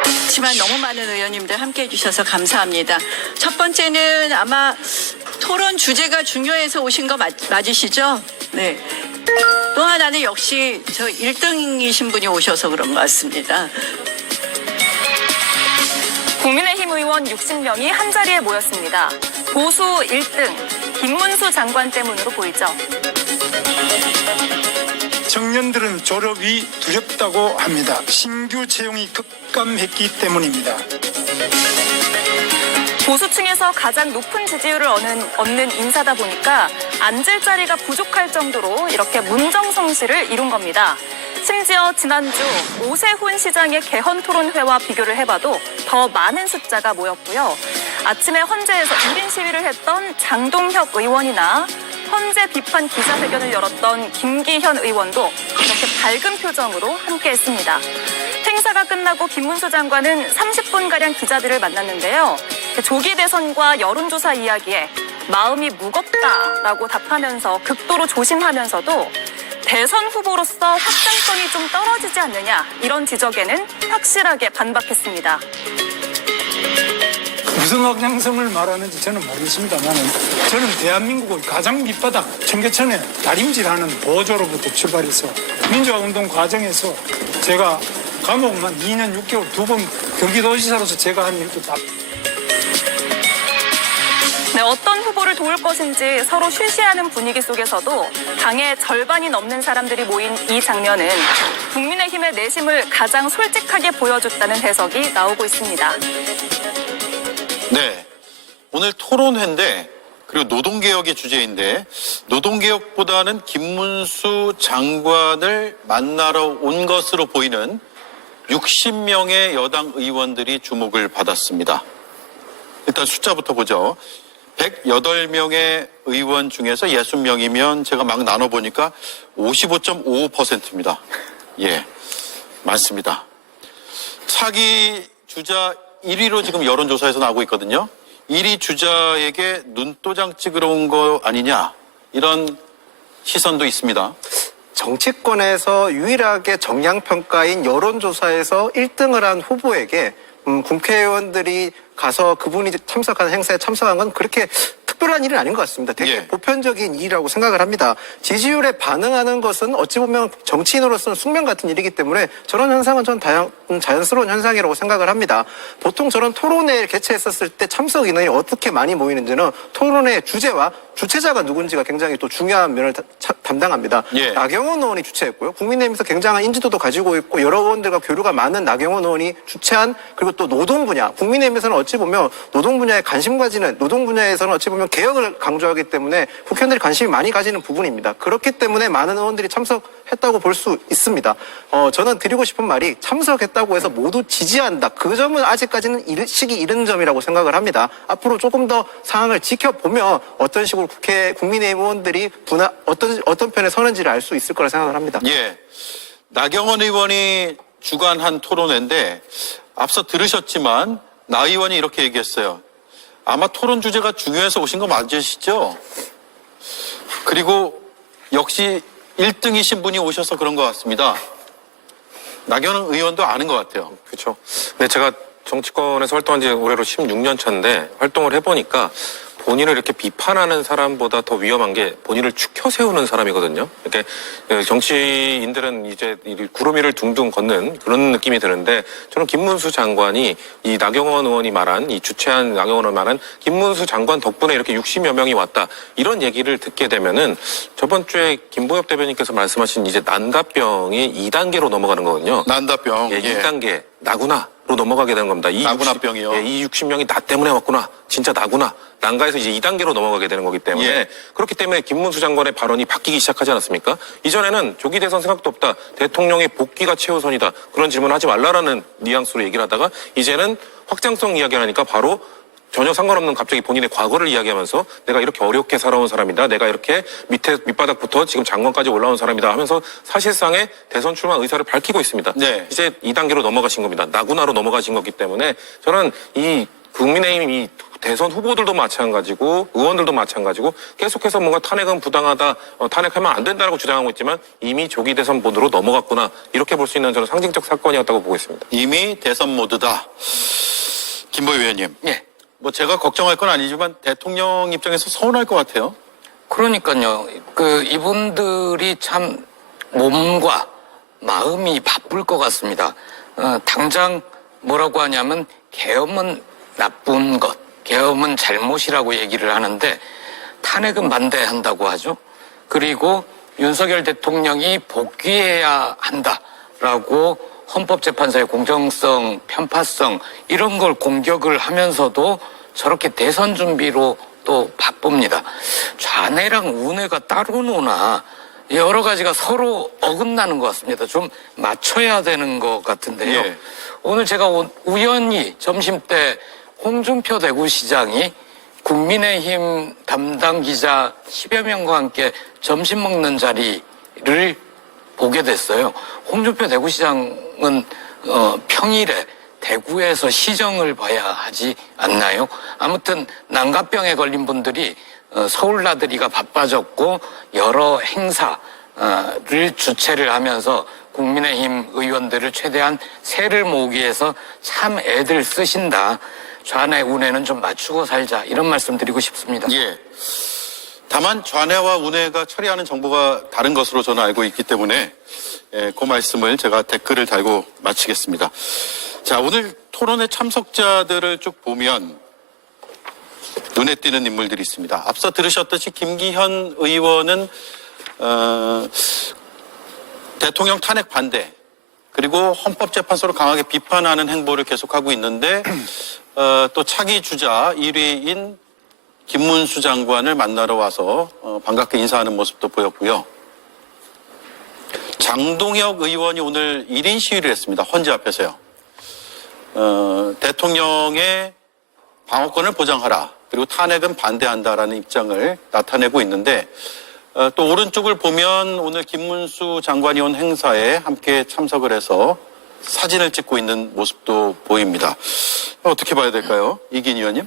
그렇지만 너무 많은 의원님들 함께해 주셔서 감사합니다. 첫 번째는 아마 토론 주제가 중요해서 오신 거 맞으시죠? 네. 또 하나는 역시 저 1등이신 분이 오셔서 그런 것 같습니다. 국민의힘 의원 60명이 한자리에 모였습니다. 보수 1등 김문수 장관 때문으로 보이죠. 청년들은 졸업이 두렵다고 합니다. 신규 채용이 급감했기 때문입니다. 보수층에서 가장 높은 지지율을 얻는 인사다 보니까 앉을 자리가 부족할 정도로 이렇게 문정성시를 이룬 겁니다. 심지어 지난주 오세훈 시장의 개헌 토론회와 비교를 해봐도 더 많은 숫자가 모였고요. 아침에 헌재에서 1인 시위를 했던 장동혁 의원이나 헌재 비판 기자회견을 열었던 김기현 의원도 이렇게 밝은 표정으로 함께했습니다. 행사가 끝나고 김문수 장관은 30분가량 기자들을 만났는데요. 조기 대선과 여론조사 이야기에 마음이 무겁다라고 답하면서 극도로 조심하면서도 대선 후보로서 확장성이 좀 떨어지지 않느냐, 이런 지적에는 확실하게 반박했습니다. 무슨 확장성을 말하는지 저는 모르겠습니다만, 저는 대한민국의 가장 밑바닥 청계천에 다림질하는 보조로부터 출발해서 민주화운동 과정에서 제가 감옥만 2년 6개월 2번 경기도지사로서 제가 한 일도 다. 네, 어떤 후보를 도울 것인지 서로 쉬쉬하는 분위기 속에서도 당의 절반이 넘는 사람들이 모인 이 장면은 국민의힘의 내심을 가장 솔직하게 보여줬다는 해석이 나오고 있습니다. 네, 오늘 토론회인데, 그리고 노동개혁의 주제인데, 노동개혁보다는 김문수 장관을 만나러 온 것으로 보이는 60명의 여당 의원들이 주목을 받았습니다. 일단 숫자부터 보죠. 108명의 의원 중에서 60명이면 제가 막 나눠보니까 55.55%입니다. 예, 많습니다. 차기 주자 1위로 지금 여론조사에서 나오고 있거든요. 1위 주자에게 눈도장 찍으러 온 거 아니냐, 이런 시선도 있습니다. 정치권에서 유일하게 정량평가인 여론조사에서 1등을 한 후보에게 국회의원들이 가서 그분이 참석한 행사에 참석한 건 그렇게 특별한 일은 아닌 것 같습니다. 되게 예. 보편적인 일이라고 생각을 합니다. 지지율에 반응하는 것은 어찌 보면 정치인으로서는 숙명 같은 일이기 때문에 저런 현상은 전 자연스러운 현상이라고 생각을 합니다. 보통 저런 토론회를 개최했었을 때 참석 인원이 어떻게 많이 모이는지는 토론회 주제와 주최자가 누군지가 굉장히 또 중요한 면을 담당합니다. 예. 나경원 의원이 주최했고요. 국민의힘에서 굉장한 인지도도 가지고 있고 여러 의원들과 교류가 많은 나경원 의원이 주최한, 그리고 또 노동 분야, 국민의힘에서는 어찌 보면 노동 분야에 관심 가지는, 노동 분야에서는 어찌 보면 개혁을 강조하기 때문에 국회의원들이 관심이 많이 가지는 부분입니다. 그렇기 때문에 많은 의원들이 참석했다고 볼 수 있습니다. 저는 드리고 싶은 말이, 참석했다고 해서 모두 지지한다, 그 점은 아직까지는 시기 이른 점이라고 생각을 합니다. 앞으로 조금 더 상황을 지켜보면 어떤 식으로 국민의힘 의원들이 어떤 편에 서는지를 알 수 있을 거라 생각을 합니다. 예. 나경원 의원이 주관한 토론회인데 앞서 들으셨지만 나 의원이 이렇게 얘기했어요. 아마 토론 주제가 중요해서 오신 거 맞으시죠? 그리고 역시 1등이신 분이 오셔서 그런 것 같습니다. 나경원 의원도 아는 것 같아요. 그렇죠. 네, 제가 정치권에서 활동한 지 올해로 16년 차인데 활동을 해보니까 본인을 이렇게 비판하는 사람보다 더 위험한 게 본인을 추켜 세우는 사람이거든요. 이렇게 정치인들은 이제 구름 위를 둥둥 걷는 그런 느낌이 드는데, 저는 김문수 장관이 이 나경원 의원이 말한, 이 주최한 나경원 의원이 말한 김문수 장관 덕분에 이렇게 60여 명이 왔다, 이런 얘기를 듣게 되면은 저번 주에 김보엽 대변인께서 말씀하신 이제 난가병이 2단계로 넘어가는 거거든요. 난다병. 예, 2단계 나구나 로 넘어가게 되는 겁니다. 나구나병이요. 이 60명이 나 때문에 왔구나. 진짜 나구나. 난가에서 이제 2단계로 넘어가게 되는 거기 때문에, 예. 그렇기 때문에 김문수 장관의 발언이 바뀌기 시작하지 않았습니까? 이전에는 조기 대선 생각도 없다. 대통령의 복귀가 최우선이다. 그런 질문하지 말라라는 뉘앙스로 얘기를 하다가 이제는 확장성 이야기를 하니까 바로 전혀 상관없는 갑자기 본인의 과거를 이야기하면서 내가 이렇게 어렵게 살아온 사람이다. 내가 이렇게 밑바닥부터 지금 장관까지 올라온 사람이다 하면서 사실상의 대선 출마 의사를 밝히고 있습니다. 네. 이제 2단계로 넘어가신 겁니다. 나구나로 넘어가신 거기 때문에 저는 이 국민의힘 이 대선 후보들도 마찬가지고 의원들도 마찬가지고 계속해서 뭔가 탄핵은 부당하다, 탄핵하면 안 된다라고 주장하고 있지만 이미 조기 대선 모드로 넘어갔구나, 이렇게 볼 수 있는 저는 상징적 사건이었다고 보고 있습니다. 이미 대선 모드다. 김보희 의원님. 예. 뭐 제가 걱정할 건 아니지만 대통령 입장에서 서운할 것 같아요. 그러니까요. 이분들이 참 몸과 마음이 바쁠 것 같습니다. 당장 뭐라고 하냐면 계엄은 나쁜 것, 계엄은 잘못이라고 얘기를 하는데 탄핵은 반대한다고 하죠. 그리고 윤석열 대통령이 복귀해야 한다라고 헌법재판소의 공정성, 편파성 이런 걸 공격을 하면서도 저렇게 대선 준비로 또 바쁩니다. 좌뇌랑 우뇌가 따로 노나 여러 가지가 서로 어긋나는 것 같습니다. 좀 맞춰야 되는 것 같은데요. 예. 오늘 제가 우연히 점심때 홍준표 대구시장이 국민의힘 담당 기자 10여 명과 함께 점심 먹는 자리를 보게 됐어요. 홍준표 대구시장은 평일에 대구에서 시정을 봐야 하지 않나요? 아무튼 난가병에 걸린 분들이 서울 나들이가 바빠졌고 여러 행사를 주최를 하면서 국민의힘 의원들을 최대한 세를 모으기 위해서 참 애들 쓰신다. 좌뇌 우뇌는 좀 맞추고 살자, 이런 말씀 드리고 싶습니다. 예. 다만 좌뇌와 우뇌가 처리하는 정보가 다른 것으로 저는 알고 있기 때문에 그 말씀을 제가 댓글을 달고 마치겠습니다. 자, 오늘 토론회 참석자들을 쭉 보면 눈에 띄는 인물들이 있습니다. 앞서 들으셨듯이 김기현 의원은 대통령 탄핵 반대, 그리고 헌법재판소를 강하게 비판하는 행보를 계속하고 있는데 또 차기 주자 1위인 김문수 장관을 만나러 와서 반갑게 인사하는 모습도 보였고요. 장동혁 의원이 오늘 1인 시위를 했습니다. 헌재 앞에서요. 대통령의 방어권을 보장하라, 그리고 탄핵은 반대한다라는 입장을 나타내고 있는데 또 오른쪽을 보면 오늘 김문수 장관이 온 행사에 함께 참석을 해서 사진을 찍고 있는 모습도 보입니다. 어떻게 봐야 될까요? 이긴 의원님?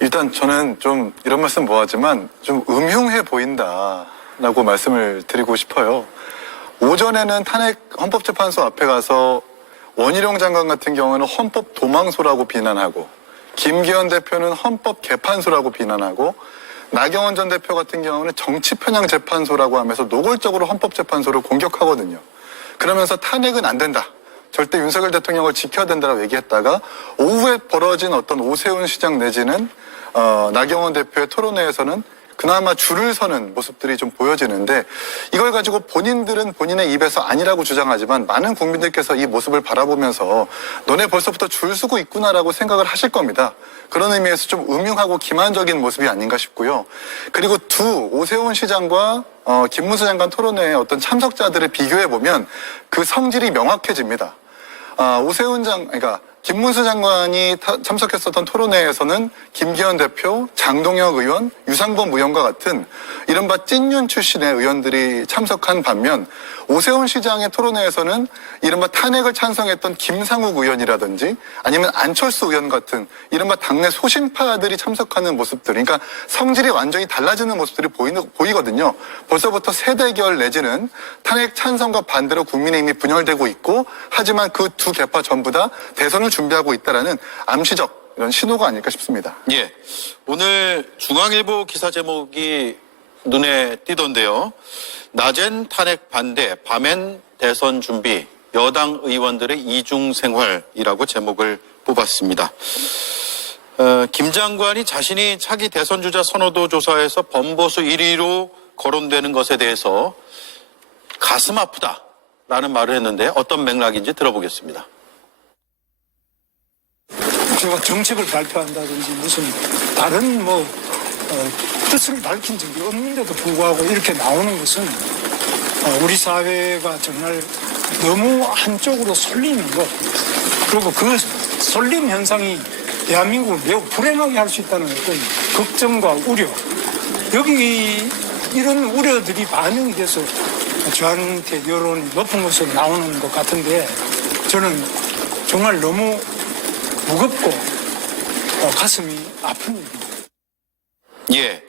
일단 저는 좀 이런 말씀 뭐하지만 좀 음흉해 보인다라고 말씀을 드리고 싶어요. 오전에는 탄핵 헌법재판소 앞에 가서 원희룡 장관 같은 경우는 헌법 도망소라고 비난하고, 김기현 대표는 헌법 개판소라고 비난하고, 나경원 전 대표 같은 경우는 정치 편향 재판소라고 하면서 노골적으로 헌법재판소를 공격하거든요. 그러면서 탄핵은 안 된다, 절대 윤석열 대통령을 지켜야 된다라고 얘기했다가 오후에 벌어진 어떤 오세훈 시장 내지는 나경원 대표의 토론회에서는 그나마 줄을 서는 모습들이 좀 보여지는데 이걸 가지고 본인들은 본인의 입에서 아니라고 주장하지만 많은 국민들께서 이 모습을 바라보면서 너네 벌써부터 줄 서고 있구나라고 생각을 하실 겁니다. 그런 의미에서 좀 음흉하고 기만적인 모습이 아닌가 싶고요. 그리고 오세훈 시장과 김문수 장관 토론회의 어떤 참석자들을 비교해 보면 그 성질이 명확해집니다. 그러니까 김문수 장관이 참석했었던 토론회에서는 김기현 대표, 장동혁 의원, 유상범 의원과 같은 이른바 찐윤 출신의 의원들이 참석한 반면 오세훈 시장의 토론회에서는 이른바 탄핵을 찬성했던 김상욱 의원이라든지 아니면 안철수 의원 같은 이른바 당내 소신파들이 참석하는 모습들, 그러니까 성질이 완전히 달라지는 모습들이 보이거든요. 벌써부터 세대결 내지는 탄핵 찬성과 반대로 국민의힘이 분열되고 있고 하지만 그 두 개파 전부 다 대선을 준비하고 있다라는 암시적 이런 신호가 아닐까 싶습니다. 예. 오늘 중앙일보 기사 제목이 눈에 띄던데요. 낮엔 탄핵 반대, 밤엔 대선 준비, 여당 의원들의 이중 생활이라고 제목을 뽑았습니다. 김 장관이 자신이 차기 대선 주자 선호도 조사에서 범보수 1위로 거론되는 것에 대해서 가슴 아프다라는 말을 했는데 어떤 맥락인지 들어보겠습니다. 제가 정책을 발표한다든지 무슨 다른 뜻을 밝힌 적이 없는데도 불구하고 이렇게 나오는 것은 우리 사회가 정말 너무 한쪽으로 쏠리는 것, 그리고 그 쏠림 현상이 대한민국을 매우 불행하게 할 수 있다는 어떤 걱정과 우려, 여기 이런 우려들이 반영이 돼서 저한테 여론이 높은 것으로 나오는 것 같은데 저는 정말 너무 무겁고 가슴이 아픈 일입니다. 예.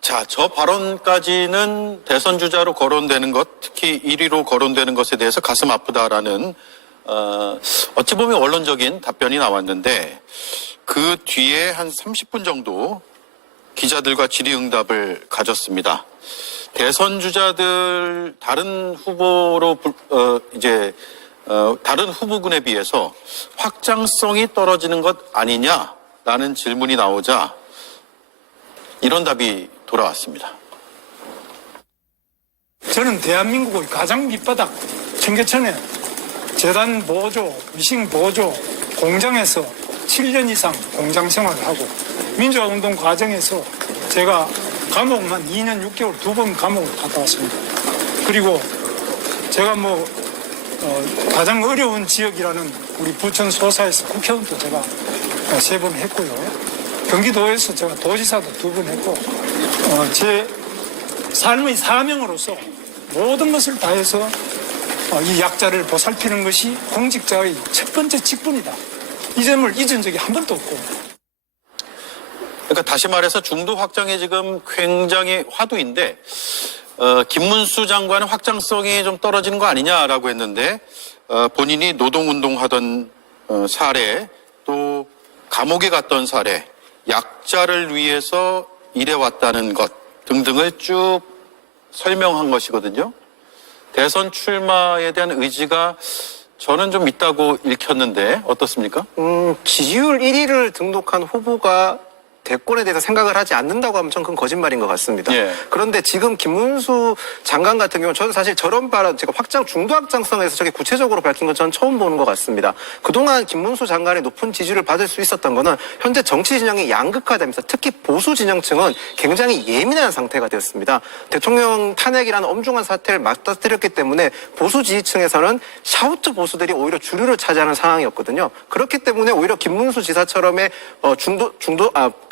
자, 저 발언까지는 대선 주자로 거론되는 것, 특히 1위로 거론되는 것에 대해서 가슴 아프다라는 어찌 보면 원론적인 답변이 나왔는데 그 뒤에 한 30분 정도 기자들과 질의응답을 가졌습니다. 대선 주자들 다른 후보로 다른 후보군에 비해서 확장성이 떨어지는 것 아니냐라는 질문이 나오자 이런 답이 돌아왔습니다. 저는 대한민국의 가장 밑바닥 청계천에 재단 보조, 미싱 보조 공장에서 7년 이상 공장 생활을 하고 민주화운동 과정에서 제가 감옥만 2년 6개월 2번 감옥을 갔다 왔습니다. 그리고 제가 가장 어려운 지역이라는 우리 부천 소사에서 국회의원도 제가 3번 했고요. 경기도에서 제가 도지사도 2번 했고 제 삶의 사명으로서 모든 것을 다해서 이 약자를 보살피는 것이 공직자의 첫 번째 직분이다. 이 점을 잊은 적이 한 번도 없고. 그러니까 다시 말해서 중도 확장이 지금 굉장히 화두인데 김문수 장관의 확장성이 좀 떨어지는 거 아니냐라고 했는데 본인이 노동운동하던 사례, 또 감옥에 갔던 사례, 약자를 위해서 일해왔다는 것 등등을 쭉 설명한 것이거든요. 대선 출마에 대한 의지가 저는 좀 있다고 읽혔는데 어떻습니까? 지지율 1위를 등록한 후보가 대권에 대해서 생각을 하지 않는다고 하면 전 그건 거짓말인 것 같습니다. 예. 그런데 지금 김문수 장관 같은 경우는 저는 사실 저런 발언, 제가 중도 확장성에서 저게 구체적으로 밝힌 건 저는 처음 보는 것 같습니다. 그동안 김문수 장관의 높은 지지율을 받을 수 있었던 거는 현재 정치 진영이 양극화되면서 특히 보수 진영층은 굉장히 예민한 상태가 되었습니다. 대통령 탄핵이라는 엄중한 사태를 맞닥뜨렸기 때문에 보수 지지층에서는 샤우트 보수들이 오히려 주류를 차지하는 상황이었거든요. 그렇기 때문에 오히려 김문수 지사처럼의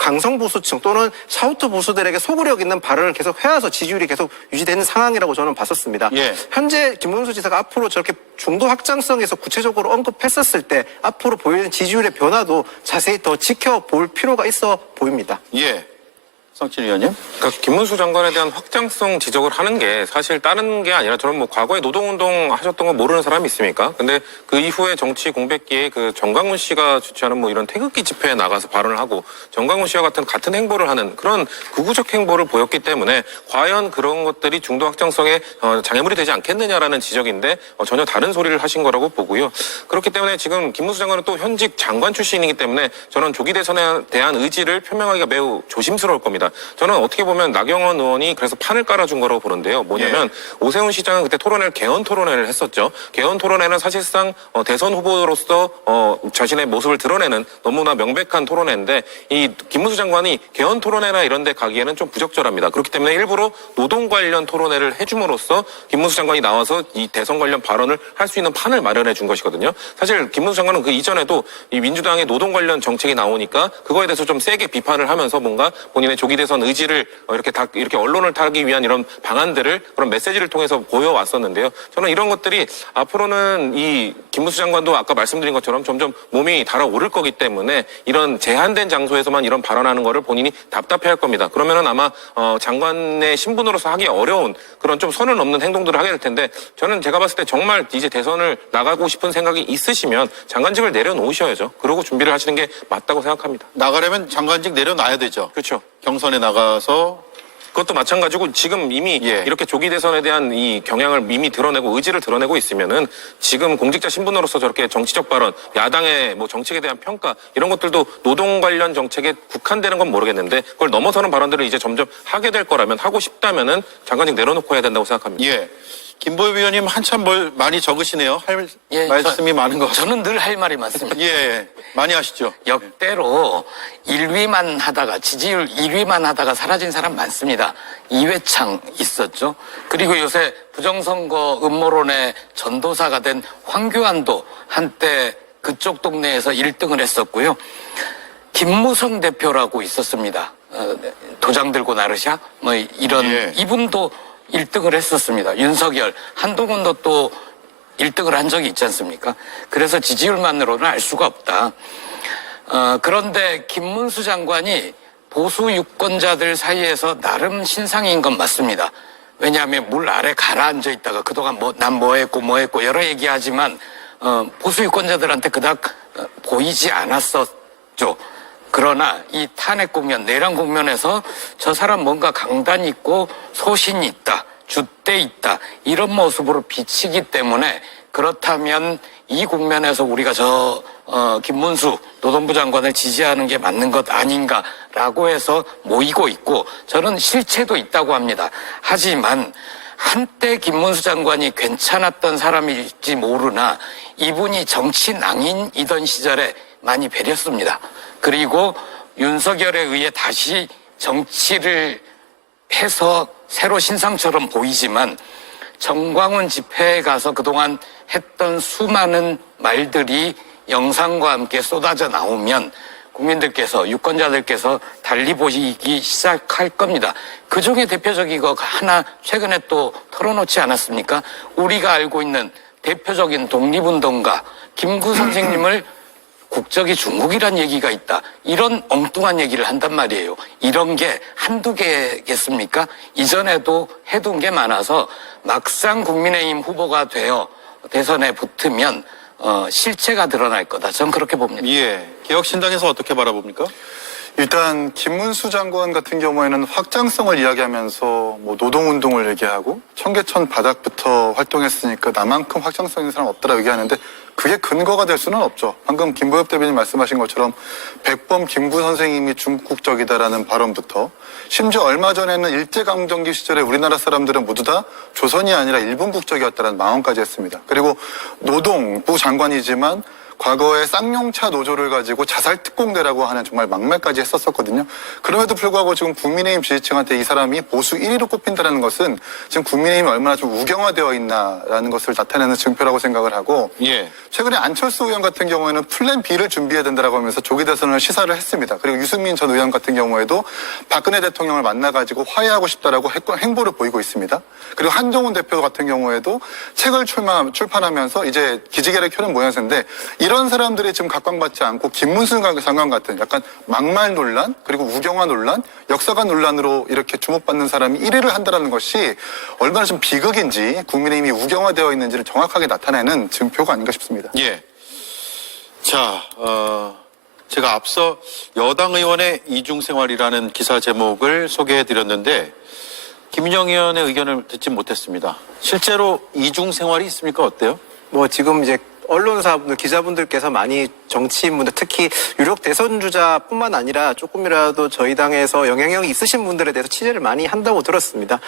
강성 보수층 또는 샤우트 보수들에게 소구력 있는 발언을 계속 해와서 지지율이 계속 유지되는 상황이라고 저는 봤었습니다. 예. 현재 김문수 지사가 앞으로 저렇게 중도 확장성에서 구체적으로 언급했었을 때 앞으로 보이는 지지율의 변화도 자세히 더 지켜볼 필요가 있어 보입니다. 예. 성진 의원님. 그러니까 김문수 장관에 대한 확장성 지적을 하는 게 사실 다른 게 아니라 저는 뭐 과거에 노동운동 하셨던 거 모르는 사람이 있습니까? 근데 그 이후에 정치 공백기에 그 정광훈 씨가 주최하는 뭐 이런 태극기 집회에 나가서 발언을 하고 정광훈 씨와 같은 행보를 하는 그런 극우적 행보를 보였기 때문에 과연 그런 것들이 중도 확장성에 장애물이 되지 않겠느냐라는 지적인데 전혀 다른 소리를 하신 거라고 보고요. 그렇기 때문에 지금 김문수 장관은 또 현직 장관 출신이기 때문에 저는 조기 대선에 대한 의지를 표명하기가 매우 조심스러울 겁니다. 저는 어떻게 보면 나경원 의원이 그래서 판을 깔아준 거라고 보는데요. 뭐냐면 오세훈 시장은 그때 개헌 토론회를 했었죠. 개헌 토론회는 사실상 대선 후보로서 자신의 모습을 드러내는 너무나 명백한 토론회인데 이 김문수 장관이 개헌 토론회나 이런 데 가기에는 좀 부적절합니다. 그렇기 때문에 일부러 노동 관련 토론회를 해줌으로써 김문수 장관이 나와서 이 대선 관련 발언을 할 수 있는 판을 마련해 준 것이거든요. 사실 김문수 장관은 그 이전에도 이 민주당의 노동 관련 정책이 나오니까 그거에 대해서 좀 세게 비판을 하면서 뭔가 본인의 조기 대선 의지를 이렇게 언론을 타기 위한 이런 방안들을 그런 메시지를 통해서 보여왔었는데요. 저는 이런 것들이 앞으로는 이 김문수 장관도 아까 말씀드린 것처럼 점점 몸이 달아오를 거기 때문에 이런 제한된 장소에서만 이런 발언하는 거를 본인이 답답해할 겁니다. 그러면은 아마 장관의 신분으로서 하기 어려운 그런 좀 선을 넘는 행동들을 하게 될 텐데 저는 제가 봤을 때 정말 이제 대선을 나가고 싶은 생각이 있으시면 장관직을 내려놓으셔야죠. 그러고 준비를 하시는 게 맞다고 생각합니다. 나가려면 장관직 내려놔야 되죠. 그렇죠. 경선에 나가서 그것도 마찬가지고 지금 이미 이렇게 조기 대선에 대한 이 경향을 이미 드러내고 의지를 드러내고 있으면은 지금 공직자 신분으로서 저렇게 정치적 발언, 야당의 뭐 정책에 대한 평가 이런 것들도 노동 관련 정책에 국한되는 건 모르겠는데 그걸 넘어서는 발언들을 이제 점점 하게 될 거라면 하고 싶다면은 장관직 내려놓고 해야 된다고 생각합니다. 예. 김보엽 의원님 한참 많이 적으시네요. 할 말씀이 많은 것 같아요. 저는 늘 할 말이 많습니다. 예. 많이 하시죠. 역대로 1위만 하다가 지지율 1위만 하다가 사라진 사람 많습니다. 이회창 있었죠. 그리고 요새 부정선거 음모론의 전도사가 된 황교안도 한때 그쪽 동네에서 1등을 했었고요. 김무성 대표라고 있었습니다. 도장 들고 나르샤 뭐 이런 이분도 1등을 했었습니다. 윤석열, 한동훈도 또 1등을 한 적이 있지 않습니까? 그래서 지지율만으로는 알 수가 없다. 그런데 김문수 장관이 보수 유권자들 사이에서 나름 신상인 건 맞습니다. 왜냐하면 물 아래 가라앉아 있다가 그동안 난 뭐 했고 여러 얘기하지만 보수 유권자들한테 그닥 보이지 않았었죠. 그러나 이 탄핵 국면, 내란 국면에서 저 사람 뭔가 강단 있고 소신이 있다, 줏대 있다 이런 모습으로 비치기 때문에 그렇다면 이 국면에서 우리가 김문수 노동부 장관을 지지하는 게 맞는 것 아닌가라고 해서 모이고 있고 저는 실체도 있다고 합니다. 하지만 한때 김문수 장관이 괜찮았던 사람일지 모르나 이분이 정치 낭인이던 시절에 많이 배렸습니다. 그리고 윤석열에 의해 다시 정치를 해서 새로 신상처럼 보이지만 정광훈 집회에 가서 그동안 했던 수많은 말들이 영상과 함께 쏟아져 나오면 국민들께서 유권자들께서 달리 보시기 시작할 겁니다. 그중에 대표적인 거 하나 최근에 또 털어놓지 않았습니까? 우리가 알고 있는 대표적인 독립운동가 김구 선생님을 국적이 중국이란 얘기가 있다. 이런 엉뚱한 얘기를 한단 말이에요. 이런 게 한두 개겠습니까? 이전에도 해둔 게 많아서 막상 국민의힘 후보가 되어 대선에 붙으면 실체가 드러날 거다. 전 그렇게 봅니다. 예. 개혁신당에서 어떻게 바라봅니까? 일단 김문수 장관 같은 경우에는 확장성을 이야기하면서 뭐 노동운동을 얘기하고 청계천 바닥부터 활동했으니까 나만큼 확장성 있는 사람 없다라고 얘기하는데 그게 근거가 될 수는 없죠. 방금 김보엽 대변인 말씀하신 것처럼 백범 김구 선생님이 중국적이다라는 발언부터 심지어 얼마 전에는 일제강점기 시절에 우리나라 사람들은 모두 다 조선이 아니라 일본 국적이었다는 망언까지 했습니다. 그리고 노동부 장관이지만 과거에 쌍용차 노조를 가지고 자살특공대라고 하는 정말 막말까지 했었거든요. 그럼에도 불구하고 지금 국민의힘 지지층한테 이 사람이 보수 1위로 꼽힌다는 것은 지금 국민의힘이 얼마나 좀 우경화되어 있나라는 것을 나타내는 증표라고 생각을 하고 최근에 안철수 의원 같은 경우에는 플랜 B를 준비해야 된다라고 하면서 조기 대선을 시사를 했습니다. 그리고 유승민 전 의원 같은 경우에도 박근혜 대통령을 만나가지고 화해하고 싶다라고 행보를 보이고 있습니다. 그리고 한동훈 대표 같은 경우에도 책을 출판하면서 이제 기지개를 켜는 모양새인데 이런 이런 사람들이 지금 각광받지 않고 김문수 장관 같은 약간 막말 논란 그리고 우경화 논란, 역사관 논란으로 이렇게 주목받는 사람이 1위를 한다는 것이 얼마나 좀 비극인지 국민의힘이 우경화되어 있는지를 정확하게 나타내는 증표가 아닌가 싶습니다. 예. 자, 제가 앞서 여당 의원의 이중생활이라는 기사 제목을 소개해드렸는데 김인영 의원의 의견을 듣지 못했습니다. 실제로 이중생활이 있습니까? 어때요? 뭐 지금 이제 언론사분들, 기자분들께서 많이 정치인분들, 특히 유력 대선 주자뿐만 아니라 조금이라도 저희 당에서 영향력이 있으신 분들에 대해서 취재를 많이 한다고 들었습니다.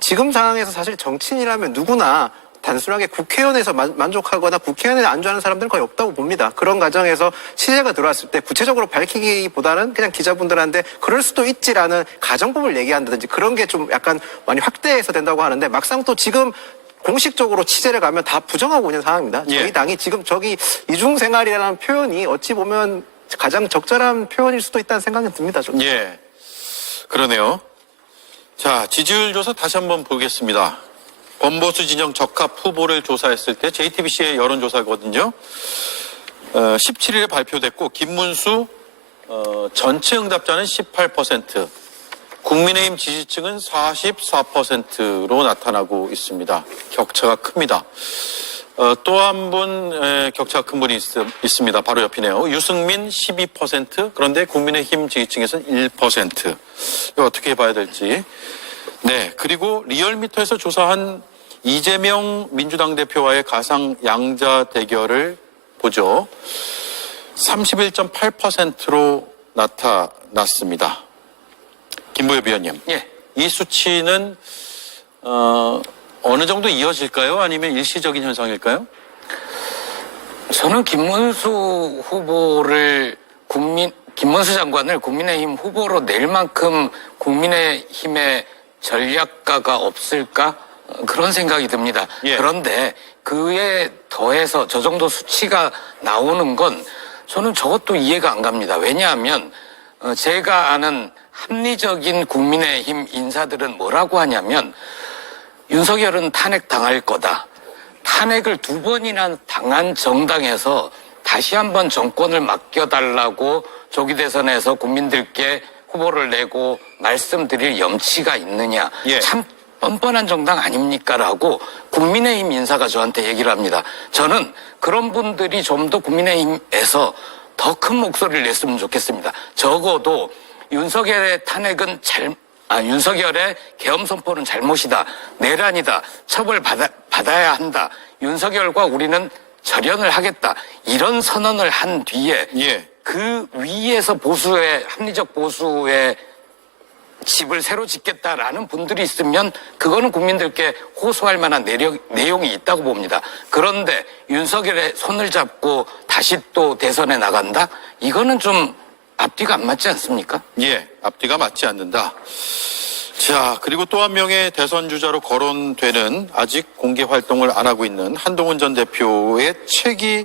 지금 상황에서 사실 정치인이라면 누구나 단순하게 국회의원에서 만족하거나 국회의원에 안주하는 사람들은 거의 없다고 봅니다. 그런 과정에서 취재가 들어왔을 때 구체적으로 밝히기보다는 그냥 기자분들한테 그럴 수도 있지라는 가정법을 얘기한다든지 그런 게 좀 약간 많이 확대해서 된다고 하는데 막상 또 지금 공식적으로 취재를 가면 다 부정하고 있는 상황입니다. 예. 저희 당이 지금 저기 이중생활이라는 표현이 어찌 보면 가장 적절한 표현일 수도 있다는 생각이 듭니다. 저는. 예. 그러네요. 자, 지지율 조사 다시 한번 보겠습니다. 권보수 진영 적합 후보를 조사했을 때 JTBC의 여론조사거든요. 17일에 발표됐고 김문수 전체 응답자는 18%, 국민의힘 지지층은 44%로 나타나고 있습니다. 격차가 큽니다. 또 한 분 격차가 큰 분이 있습니다. 바로 옆이네요. 유승민 12%, 그런데 국민의힘 지지층에서는 1%. 이거 어떻게 봐야 될지. 네, 그리고 리얼미터에서 조사한 이재명 민주당 대표와의 가상 양자 대결을 보죠. 31.8%로 나타났습니다. 김보엽 위원님. 예. 이 수치는 어느 정도 이어질까요? 아니면 일시적인 현상일까요? 저는 김문수 후보를 김문수 장관을 국민의힘 후보로 낼 만큼 국민의힘의 전략가가 없을까? 그런 생각이 듭니다. 예. 그런데 그에 더해서 저 정도 수치가 나오는 건 저는 저것도 이해가 안 갑니다. 왜냐하면 제가 아는 합리적인 국민의힘 인사들은 뭐라고 하냐면 윤석열은 탄핵당할 거다. 탄핵을 2번이나 당한 정당에서 다시 한번 정권을 맡겨달라고 조기 대선에서 국민들께 후보를 내고 말씀드릴 염치가 있느냐. 예. 참 뻔뻔한 정당 아닙니까? 라고 국민의힘 인사가 저한테 얘기를 합니다. 저는 그런 분들이 좀 더 국민의힘에서 더 큰 목소리를 냈으면 좋겠습니다. 적어도 윤석열의 탄핵은 윤석열의 계엄 선포는 잘못이다. 내란이다. 처벌받아야 한다. 윤석열과 우리는 절연을 하겠다. 이런 선언을 한 뒤에 예. 그 위에서 합리적 보수의 집을 새로 짓겠다라는 분들이 있으면 그거는 국민들께 호소할 만한 내용이 있다고 봅니다. 그런데 윤석열의 손을 잡고 다시 또 대선에 나간다? 이거는 좀 앞뒤가 안 맞지 않습니까? 예, 앞뒤가 맞지 않는다. 자, 그리고 또 한 명의 대선 주자로 거론되는 아직 공개 활동을 안 하고 있는 한동훈 전 대표의 책이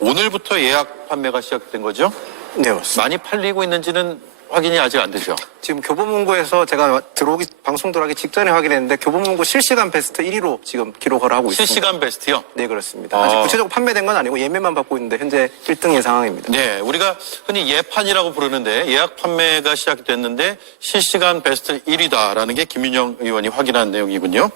오늘부터 예약 판매가 시작된 거죠? 네, 맞습니다. 많이 팔리고 있는지는 확인이 아직 안 되죠. 지금 교보문고에서 제가 방송 들어가기 직전에 확인했는데 교보문고 실시간 베스트 1위로 지금 기록을 하고 있습니다. 실시간 베스트요? 네, 그렇습니다. 아직 구체적으로 판매된 건 아니고 예매만 받고 있는데 현재 1등인 상황입니다. 네, 우리가 흔히 예판이라고 부르는데 예약 판매가 시작됐는데 실시간 베스트 1위다라는 게 김윤영 의원이 확인한 내용이군요.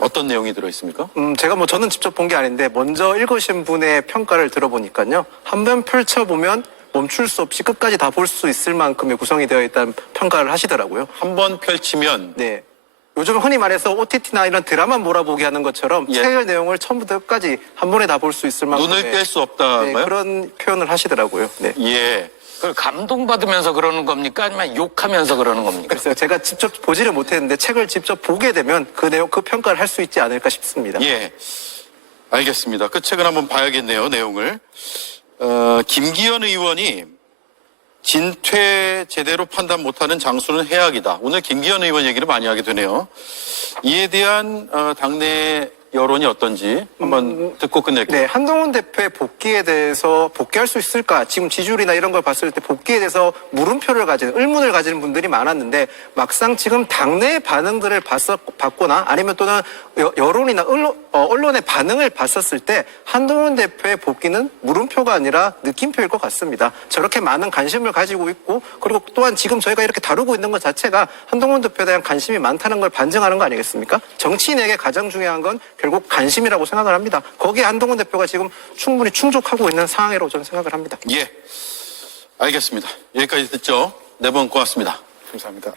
어떤 내용이 들어있습니까? 제가 저는 직접 본 게 아닌데 먼저 읽으신 분의 평가를 들어보니까요. 한번 펼쳐보면 멈출 수 없이 끝까지 다 볼 수 있을 만큼의 구성이 되어 있다는 평가를 하시더라고요. 한번 펼치면 네. 요즘 흔히 말해서 OTT나 이런 드라마 몰아보기 하는 것처럼 예. 책의 내용을 처음부터 끝까지 한 번에 다 볼 수 있을 만큼의 눈을 뗄 수 없다고요? 네, 그런 표현을 하시더라고요. 네. 예. 그걸 감동받으면서 그러는 겁니까? 아니면 욕하면서 그러는 겁니까? 글쎄요. 제가 직접 보지를 못했는데 책을 직접 보게 되면 그 내용, 그 평가를 할 수 있지 않을까 싶습니다. 예. 알겠습니다. 그 책을 한번 봐야겠네요, 내용을. 김기현 의원이 진퇴 제대로 판단 못하는 장수는 해악이다. 오늘 김기현 의원 얘기를 많이 하게 되네요. 이에 대한 당내 여론이 어떤지 한번 듣고 끝낼게요. 네, 한동훈 대표의 복귀에 대해서 복귀할 수 있을까? 지금 지지율이나 이런 걸 봤을 때 복귀에 대해서 물음표를 가지는, 의문을 가지는 분들이 많았는데 막상 지금 당내 반응들을 봤거나 아니면 또는 여론이나 언론의 반응을 봤었을 때 한동훈 대표의 복귀는 물음표가 아니라 느낌표일 것 같습니다. 저렇게 많은 관심을 가지고 있고 그리고 또한 지금 저희가 이렇게 다루고 있는 것 자체가 한동훈 대표에 대한 관심이 많다는 걸 반증하는 거 아니겠습니까? 정치인에게 가장 중요한 건 결국 관심이라고 생각을 합니다. 거기에 한동훈 대표가 지금 충분히 충족하고 있는 상황이라고 저는 생각을 합니다. 예, 알겠습니다. 여기까지 듣죠. 네 분 고맙습니다. 감사합니다.